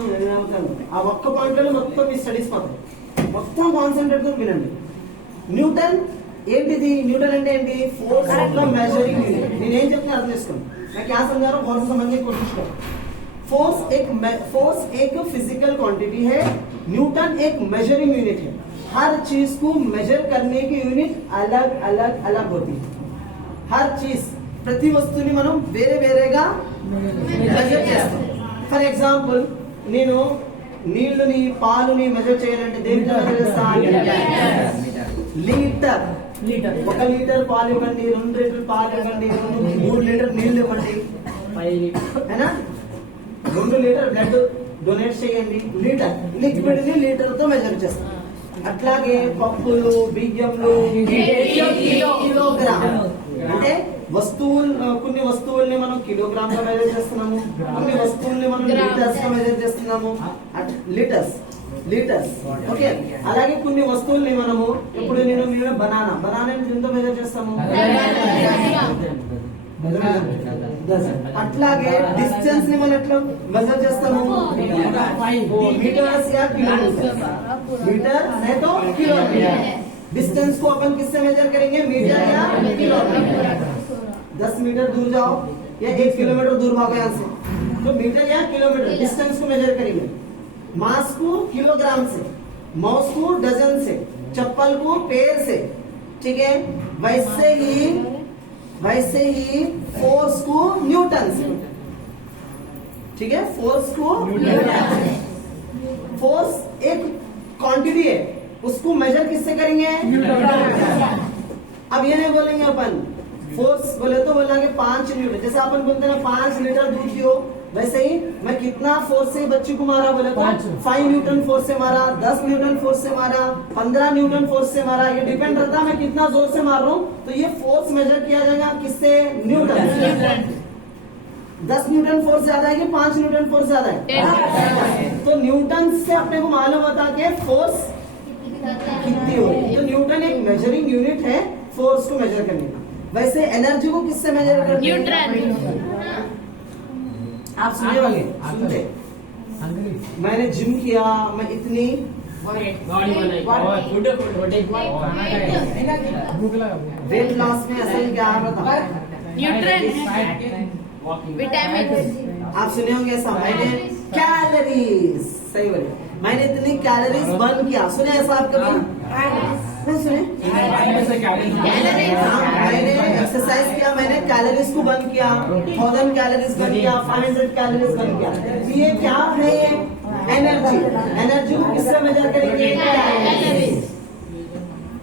ఆ ఒక్క పాయింట్ లో మొత్తం మీ స్టడీస్ పోతాయి. మొత్తం కాన్సన్ట్రేట్ తో వినండి. న్యూటన్ ఏంటిది, న్యూటన్ అంటే ఏంటి, ఫోర్స్ యొక్క మెజరింగ్ యూనిట్. నేనేం చెప్తున్నా అర్థం చేసుకోండి, मैं क्या समझा रहा हूँ बहुत समझने की कोशिश करो. फोर्स एक फिजिकल क्वांटिटी है, न्यूटन एक मेजरिंग यूनिट है. हर चीज को मेजर करने की यूनिट अलग अलग अलग होती है. हर चीज ప్రతి వస్తువుని మనం వేరే వేరేగా మెజర్ చేస్తాం. ఫర్ ఎగ్జాంపుల్ నేను నీళ్లుని పాలుని మెజర్ చేయాలంటే దేనితో మెజర్ చేస్తాను, లీటర్. 1 లీటర్ పాలు ఇవ్వండి, 2 లీటర్ పాలు ఇవ్వండి, 3 లీటర్ నీళ్లు ఇవ్వండి, 2 లీటర్ బ్లడ్ డొనేట్ చేయండి. లీటర్ లిక్విడ్ ని లీటర్ తో మెజర్ చేస్తాం. అట్లాగే పప్పులు, బియ్యంలు, కిలోగ్రామ్. అంటే కొన్ని వస్తువుల్ని మనం కిలోగ్రామ్ గా మెజర్ చేస్తున్నాము, కొన్ని వస్తువుల్ని మనం లీటర్స్ గా మెజర్ చేస్తున్నాము. Litres okay. అలాగే కొన్ని వస్తువుల్ని మనము ఇప్పుడు నేను బనానా దీంతో మెజర్ చేస్తాము, అట్లాగే డిస్టెన్స్ ని మనం ఎట్లా మెజర్ చేస్తాము मीटर्स या किलोमीटर मीटर नहीं तो किलोमीटर डिस्टेंस को अपन किससे मेजर करेंगे मीटर या किलोमीटर 10 मीटर दूर जाओ या 1 किलोमीटर दूर भागो यहाँ से तो मीटर या किलोमीटर डिस्टेंस को मेजर करेंगे मास को किलोग्राम से माउस को डजन से चप्पल को पेड़ से ठीक है वैसे ही फोर्स को न्यूटन से ठीक है फोर्स को फोर्स एक क्वांटिटी है उसको मेजर किससे करेंगे अब ये नहीं बोलेंगे अपन फोर्स बोले तो बोलेंगे 5 न्यूटन जैसे अपन बोलते हैं 5 लीटर दूध पियो वैसे ही मैं कितना फोर्स से बच्ची को मारा बोले तो 5 न्यूटन फोर्स से मारा 10 न्यूटन फोर्स से मारा 15 न्यूटन फोर्स से मारा ये डिपेंड करता है मैं कितना जोर से मार रहा हूँ तो ये फोर्स मेजर किया जाएगा किससे न्यूटन 10 न्यूटन फोर्स ज्यादा है कि 5 न्यूटन फोर्स ज्यादा है तो न्यूटन से अपने को मालूम होता है कि फोर्स कितनी हो तो न्यूटन एक मेजरिंग यूनिट है फोर्स को मेजर करने का वैसे एनर्जी को किससे मेजर करते हैं आप सुनने वाले सुनते मैंने जिम किया मैं इतनी वेट लॉस में असल क्या आ रहा था विटामिन आप सुने होंगे ऐसा मैंने कैलोरीज सही बोले मैंने इतनी कैलोरीज बर्न किया सुने ऐसा आप कभी नहीं सुने मैंने एक्सरसाइज किया मैंने कैलोरीज को बर्न किया 1000 कैलोरीज बर्न किया 500 कैलोरीज बर्न किया तो ये क्या है एनर्जी को किससे मेजर करेंगे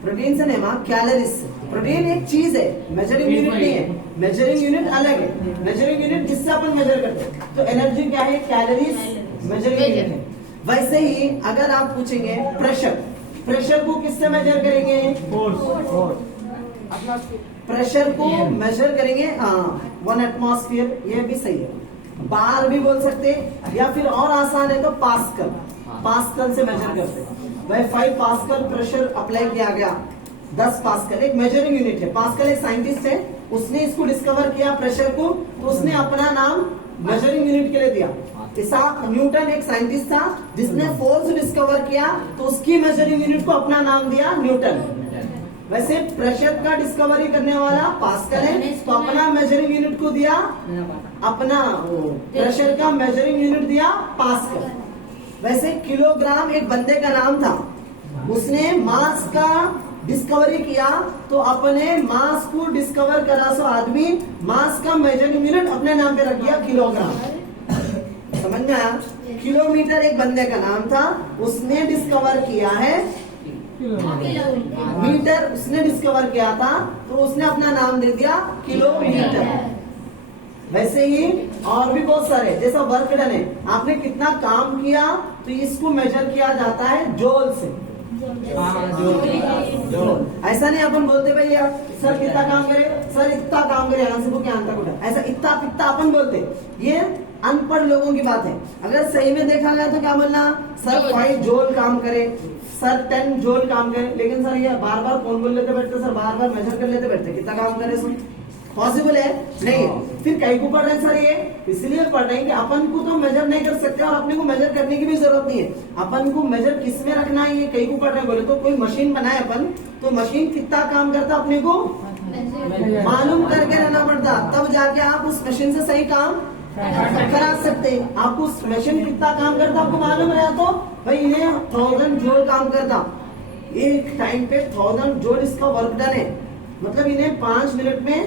प्रोटीन से नहीं माँ कैलोरीज से प्रोटीन एक चीज है मेजरिंग यूनिट नहीं है मेजरिंग यूनिट अलग है मेजरिंग यूनिट जिससे अपन मेजर करते हैं तो एनर्जी क्या है कैलोरीज मेजरिंग यूनिट है वैसे ही अगर आप पूछेंगे प्रेशर को किससे मेजर करेंगे प्रेशर को मेजर करेंगे 1 एटमॉस्फेयर ये भी सही है बार भी बोल सकते हैं या फिर और आसान है तो पास्कल से मेजर करते हैं भाई 5 पास्कल प्रेशर अप्लाई किया गया 10 पास्कल एक मेजरिंग यूनिट है पास्कल एक साइंटिस्ट है उसने इसको डिस्कवर किया प्रेशर को तो उसने अपना नाम मेजरिंग यूनिट के लिए दिया इसाक न्यूटन एक साइंटिस्ट था जिसने फोर्स डिस्कवर किया तो उसकी मेजरिंग यूनिट को अपना नाम दिया न्यूटन वैसे प्रेशर का डिस्कवरी करने वाला पास्कल है तो अपना मेजरिंग यूनिट को दिया अपना प्रेशर का मेजरिंग यूनिट दिया पास्कल वैसे किलोग्राम एक बंदे का नाम था उसने मास का डिस्कवरी किया तो अपने मास को डिस्कवर करा सो आदमी मास का मेजरिंग यूनिट अपने नाम पे रख दिया किलोग्राम समझ में आया किलोमीटर एक बंदे का नाम था उसने डिस्कवर किया है मीटर उसने डिस्कवर किया था तो उसने अपना नाम दे दिया किलोमीटर वैसे ही और भी बहुत सारे जैसा वर्क डन है आपने कितना काम किया तो इसको मेजर किया जाता है जूल से ऐसा नहीं अपन बोलते भैया सर कितना काम करे सर इतना काम करे यहाँ से वो क्या तक उठा ऐसा इतना पित्ता अपन बोलते ये अनपढ़ लोगों की बात है अगर सही में देखा गया तो क्या बोलना सर 5 जूल काम करे सर 10 जूल काम करे लेकिन सर ये बार बार कौन बोल लेते बैठते सर बार बार मेजर कर लेते बैठते कितना काम करे सर पॉसिबल है नहीं फिर कहीं को पढ़ रहे हैं सर ये इसलिए पढ़ रहे हैं कि अपन को तो मेजर नहीं कर सकते और अपने को मेजर करने की भी जरूरत नहीं है अपन को मेजर किस में रखना है ये कहीं को पढ़ रहे हैं बोले तो कोई मशीन बनाए अपन तो मशीन कितना काम करता अपने को मालूम करके रहना पड़ता तब जाके आप उस मशीन से सही काम करा सकते हैं आपको उस मशीन कितना काम करता आपको मालूम रहा तो भाई इन्हें 1000 जूल काम करता एक टाइम पे 1000 जूल इसका वर्क डन है मतलब इन्हें 5 मिनट में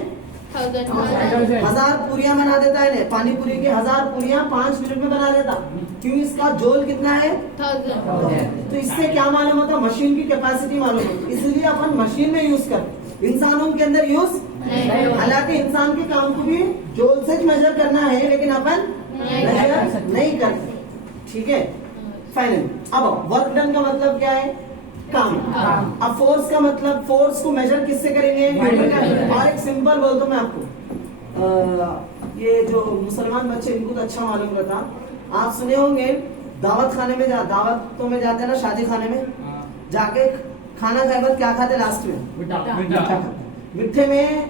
1000 पूरियां बना देता है पानी पूरी की 1000 पूरियां 5 मिनट में बना देता क्योंकि इसका जोल कितना है 1000 तो इससे क्या मालूम होता मशीन की कैपेसिटी मालूम होती इसलिए अपन मशीन में यूज करते इंसानों के अंदर यूज हालांकि इंसान के काम को भी जोल से मेजर करना है लेकिन अपन मेजर नहीं करते ठीक है फाइनल अब वर्क डन का मतलब क्या है काम अब फोर्स का मतलब फोर्स को मेजर किससे करेंगे और एक सिंपल बोल दो मैं आपको ये जो मुसलमान बच्चे इनको तो अच्छा मालूम रहता आप सुने होंगे दावत खाने में दावतों में जाते हैं ना शादी खाने में जाके खाना खाए बाद क्या खाते लास्ट में मीठे में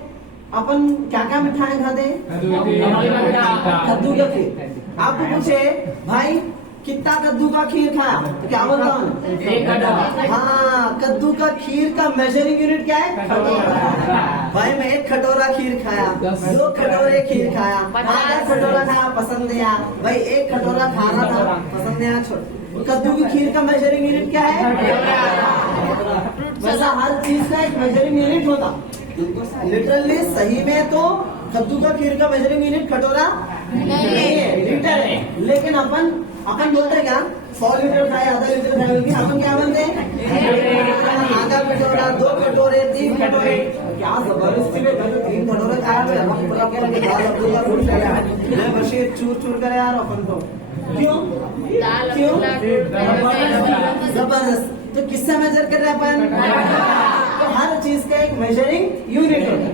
अपन क्या क्या मिठाई खाते हैं? कद्दू का खीर। आपको पूछे भाई कितना कद्दू का खीर खाया तो क्या बोलता हूँ? हाँ, कद्दू का खीर का मेजरिंग यूनिट क्या है? भाई मैं 1 कटोरा खीर खाया, 2 कटोरे खीर खाया, आधा कटोरा खाया, पसंद आया। भाई 1 कटोरा खाना था, पसंद आया, छोड़। कद्दू की खीर का मेजरिंग यूनिट क्या है? वैसा हर चीज का एक मेजरिंग यूनिट होता। लिटरली सही में तो कद्दू का खीर का मेजरिंग यूनिट कटोरा नहीं है, लीटर है। लेकिन अपन बोलते हैं क्या 100 लीटर खाए, आधा लीटर खाए, अपन क्या बोलते हैं? आधा कटोरा, 2 कटोरे, 3 कटोरे। क्या जबरदस्ती में 3 कटोरे खाया मैं बशीर चूर चूर करे यार अपन को। क्यों क्यों? जबरदस्त। तो किससे मेजर कर रहे हैं अपन? तो हर चीज का एक मेजरिंग यूनिट होता है,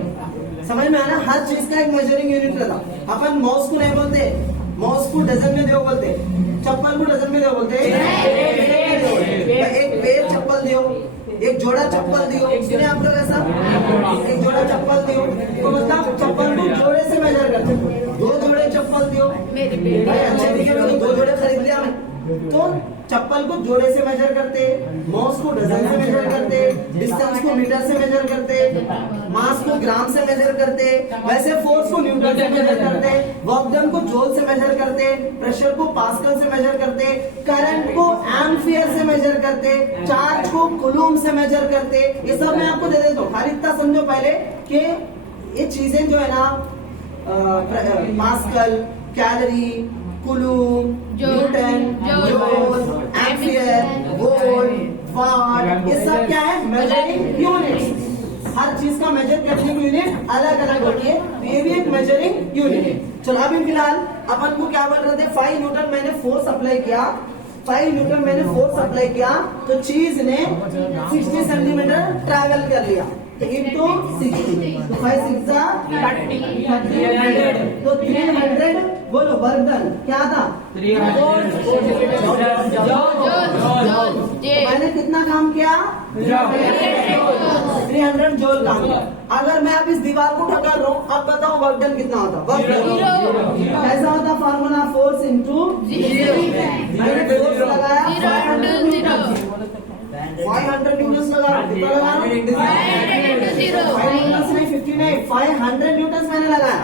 समझ में आना? हर चीज का एक मेजरिंग यूनिट रहता। अपन माउस को नहीं बोलते, माउस को डजन में दो बोलते, चप्पल को डजन में दो बोलते, एक पेड़ चप्पल दियो, एक जोड़ा चप्पल दियो, सुने आप लोग ऐसा? एक जोड़ा चप्पल दियो तो मतलब चप्पल को जोड़े से मेजर करते। 2 जोड़े चप्पल दियो, भाई अच्छे दिखे तो 2 जोड़े खरीद लिया मैं, तो चप्पल को जोड़े से मेजर करते, माउस को डजन से मेजर करते, डिस्टेंस को मीटर से मेजर करते, मास को ग्राम से मेजर करते, वैसे फोर्स को न्यूटन से मेजर करते, वर्क डन को जूल से मेजर करते, प्रेशर को पास्कल से मेजर करते, करंट को एम्पियर से मेजर करते, चार्ज को कूलूम से मेजर करते। ये सब मैं आपको दे देता हूँ, खाली इतना समझो पहले कि ये चीजें जो है ना pascal, calorie, coulomb, newton, joule, ampere, volt, watt, ये सब क्या है? Measuring units. हर चीज का मेजर करने की यूनिट अलग अलग होती है, तो ये भी एक मेजरिंग यूनिट है। चलो अभी फिलहाल अपन को क्या बोल रहे थे? 5 न्यूटन मैंने फोर्स अप्लाई किया, 5 न्यूटन मैंने फोर्स अप्लाई किया तो चीज ने 60 सेंटीमीटर ट्रैवल कर लिया, तो इंटू 60, तो 5 6 30, तो 300 बोलो वर्क डन क्या था? 300 मैंने कितना काम किया? 300 जूल काम किया। अगर मैं अब इस दीवार को ढका रहा हूँ, अब बताओ वर्क डन कितना होता? वर्क डन कैसा होता? फार्मूला फोर्स इंटू मैंने फोर्स लगाया 500 न्यूटन लगा, कितना लगा? 500 न्यूटन मैंने लगाया।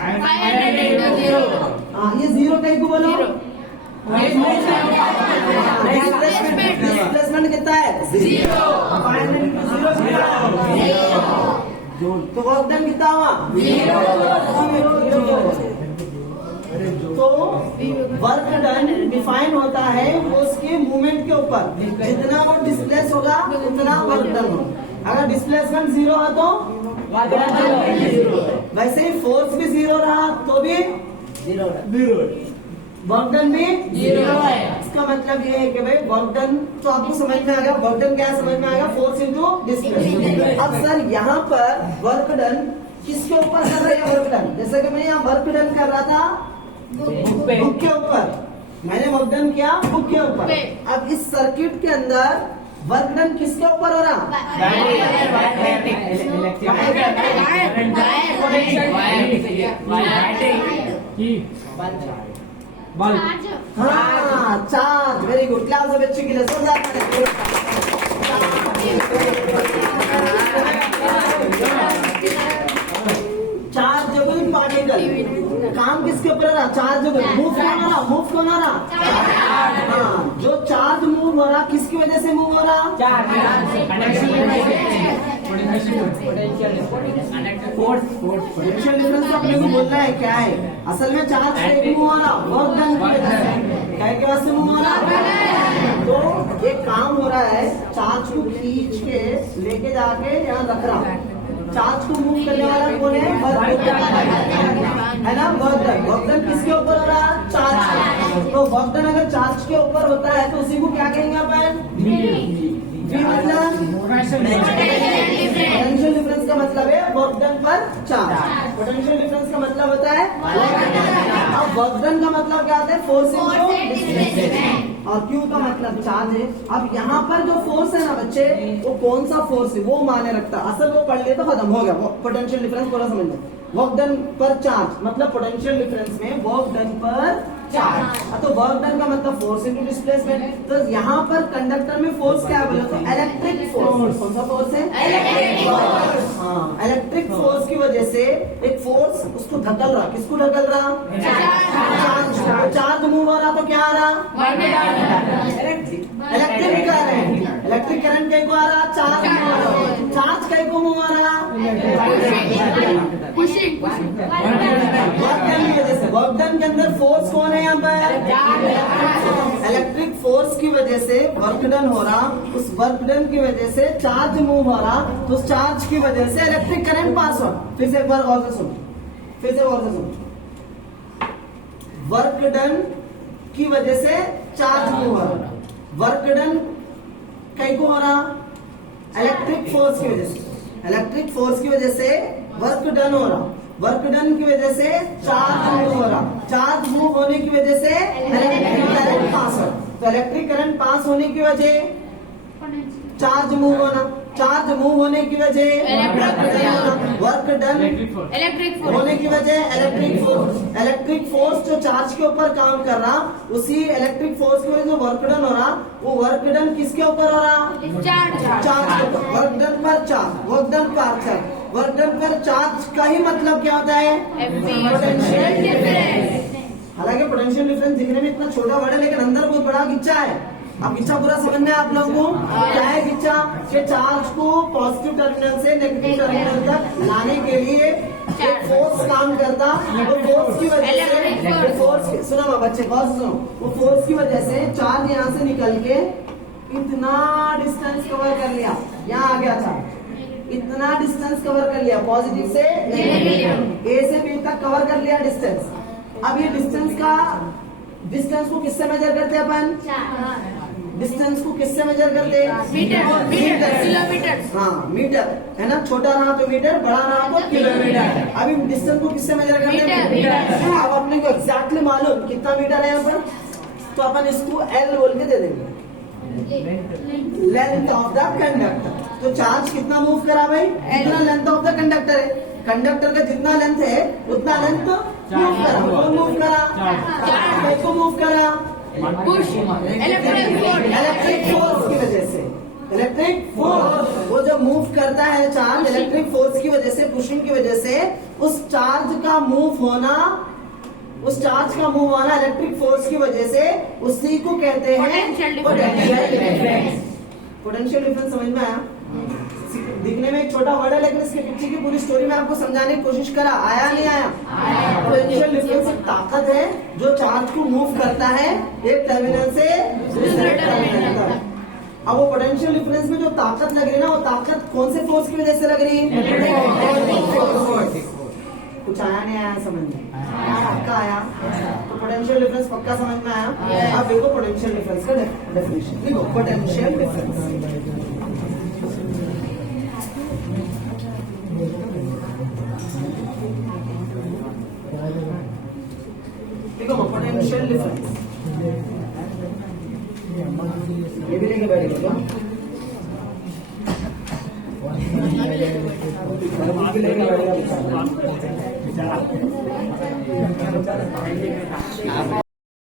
ये 0 टाइप को बोलो। डिस्प्लेसमेंट कितना है? 0। 500 इंटू 0 तो वर्क डन कितना हुआ? 0। तो वर्क डन डिफाइन होता है उसके मूवमेंट के ऊपर, जितना वो डिस्प्लेस होगा उतना वर्क डन होगा। अगर डिस्प्लेसमेंट 0 है तो वैसे ही फोर्स भी 0 रहा तो भी 0, वर्क डन भी 0 है। इसका मतलब ये है कि भाई वर्क डन तो आपको समझ में आ गया। वर्क डन क्या समझ में आएगा? Force into displacement. अब सर यहाँ पर वर्क डन किसके ऊपर कर रहा है? वर्क डन जैसे कि मैं यहाँ वर्क डन कर रहा था बुक के ऊपर, मैंने वर्क डन किया बुक के ऊपर। अब इस सर्किट के अंदर वर्क डन किसके ऊपर हो रहा? हाँ, चार्ज। वेरी गुड, क्लास में बच्चों के लिए सो जाता चार्ज जो कोई पार्टिकल काम किसके ऊपर रहा? चार्ज मूव कौन हो रहा? हाँ, जो चार्ज मूव हो रहा किसकी वजह से मूव हो रहा? पोटेंशियल डिफरेंस अपने को बोलना है क्या है? असल में चार्ज से मूव हो रहा, वर्क डन की वजह से। क्या के वास्ते मूव हो रहा? तो एक काम हो रहा है, चार्ज को खींच के लेके जाके यहाँ रख रहा। चार्ज को मूव करने वाला कौन है? वर्क है ना? वर्क डन किसके ऊपर हो रहा? चार्ज। तो वर्क डन अगर चार्ज के ऊपर होता है तो उसी को क्या कहेंगे अपन? मतलब पोटेंशियल डिफरेंस का मतलब है वर्क डन पर चार्ज। पोटेंशियल डिफरेंस का मतलब होता है अब वर्क डन का मतलब क्या होता है? Force into displacement. और क्यू का मतलब चार्ज है। अब यहाँ पर जो फोर्स है ना बच्चे, वो कौन सा फोर्स है वो माने रखता है। असल वो पढ़ लिया तो खत्म हो गया। पोटेंशियल डिफरेंस पूरा समझ लो। वर्क डन पर चार्ज, मतलब पोटेंशियल डिफरेंस में वर्क डन पर चार्ज। तो वर्क डन का मतलब फोर्स इनटू डिस्प्लेसमेंट। तो यहाँ पर कंडक्टर में फोर्स क्या है बोले तो इलेक्ट्रिक फोर्स। कौन सा फोर्स है? Electric force. हाँ, इलेक्ट्रिक फोर्स की वजह से एक फोर्स उसको धकल रहा। किसको धकल रहा? चार्ज। चार्ज मूव हो रहा तो क्या आ रहा? Electric current. इलेक्ट्रिक करंट कहीं को आ रहा? चार्ज मूव आ रहा। चार्ज कहीं को मूव आ रहा? पुशिंग वर्क डन की वजह से। वर्क डन के अंदर फोर्स कौन है यहाँ पर? इलेक्ट्रिक फोर्स की वजह से वर्क डन हो रहा। उस वर्क डन की वजह से चार्ज मूव हो रहा, तो उस चार्ज की वजह से इलेक्ट्रिक करंट पास हो। फिर से एक बार और से सुनो, फिर से और से सुनो। वर्क डन की वजह से चार्ज मूव हो रहा। वर्क डन कहीं को हो रहा? इलेक्ट्रिक फोर्स की वजह से। इलेक्ट्रिक फोर्स की वजह से वर्क डन हो रहा। वर्क डन की वजह से चार्ज मूव हो रहा। चार्ज मूव होने की वजह से इलेक्ट्रिक करंट पास हो। तो इलेक्ट्रिक करंट पास होने की वजह चार्ज मूव होना। चार्ज मूव होने की वजह वर्क डन इलेक्ट्रिक होने की वजह इलेक्ट्रिक फोर्स। इलेक्ट्रिक फोर्स जो चार्ज के ऊपर काम कर रहा, उसी इलेक्ट्रिक फोर्स की वजह से वर्क डन हो रहा। वो वर्क डन किसके ऊपर हो रहा? चार्ज के ऊपर। वर्क डन पर चार्ज, वर्क डन पर चार्ज। वर्क डन पर चार्ज का ही मतलब क्या होता है? Potential difference. हालांकि पोटेंशियल डिफरेंस दिखने में इतना छोटा वर्ड है, लेकिन अंदर बहुत बड़ा गिच्चा है। अब गिच्चा पूरा समझ में आप लोगों को क्या है? गिच्चा के चार्ज को पॉजिटिव टर्मिनल से नेगेटिव टर्मिनल तक लाने के लिए एक फोर्स काम करता। वो फोर्स की वजह से, फोर्स सुनो बच्चे गौर से सुनो, वो फोर्स की वजह से चार्ज यहाँ से निकल के इतना डिस्टेंस कवर कर लिया, यहाँ आ गया चार्ज, इतना डिस्टेंस कवर कर लिया पॉजिटिव से ए से बी तक कवर कर लिया डिस्टेंस। अब ये डिस्टेंस को किससे मेजर करते हैं अपन? डिस्टेंस को किससे मेजर करते हैं? Metre, kilometre. हाँ, मीटर है ना। छोटा रहा तो मीटर, बड़ा रहा तो किलोमीटर। अभी डिस्टेंस को किससे मेजर करते हैं? मीटर। अब अपने को एग्जैक्टली मालूम कितना मीटर है यहाँ पर, तो अपन इसको L बोल के दे देंगे, लेंथ ऑफ द कंडक्टर। तो चार्ज कितना मूव करा भाई? इतना लेंथ ऑफ द कंडक्टर है। कंडक्टर का जितना लेंथ है उतना लेंथ मूव करा। कौन मूव करा? को मूव करा? इलेक्ट्रिक फोर्स की वजह से। इलेक्ट्रिक फोर्स वो जो मूव करता है चार्ज, इलेक्ट्रिक फोर्स की वजह से, पुशिंग की वजह से उस चार्ज का मूव होना, उस चार्ज का मूव होना इलेक्ट्रिक फोर्स की वजह से, उसी को कहते हैं पोटेंशियल डिफरेंस। पोटेंशियल डिफरेंस समझ में आया? दिखने में एक छोटा वर्ड है, लेकिन इसके पीछे की पूरी स्टोरी में आपको समझाने की कोशिश करा। आया नहीं आया? पोटेंशियल डिफरेंस एक ताकत है जो चार्ज को मूव करता है एक टर्मिनल से दूसरे टर्मिनल तक। अब वो पोटेंशियल डिफरेंस में जो ताकत लग रही है ना, वो ताकत कौन से फोर्स की वजह से लग रही है? कुछ आया नहीं आया समझ में? पक्का आया? तो पोटेंशियल डिफरेंस पक्का समझ में आया? अब देखो पोटेंशियल डिफरेंस का डेफिनेशन। देखो पोटेंशियल डिफरेंस देखो, पोटेंशियल डिफरेंस ये भी लेके बैठेगा क्या?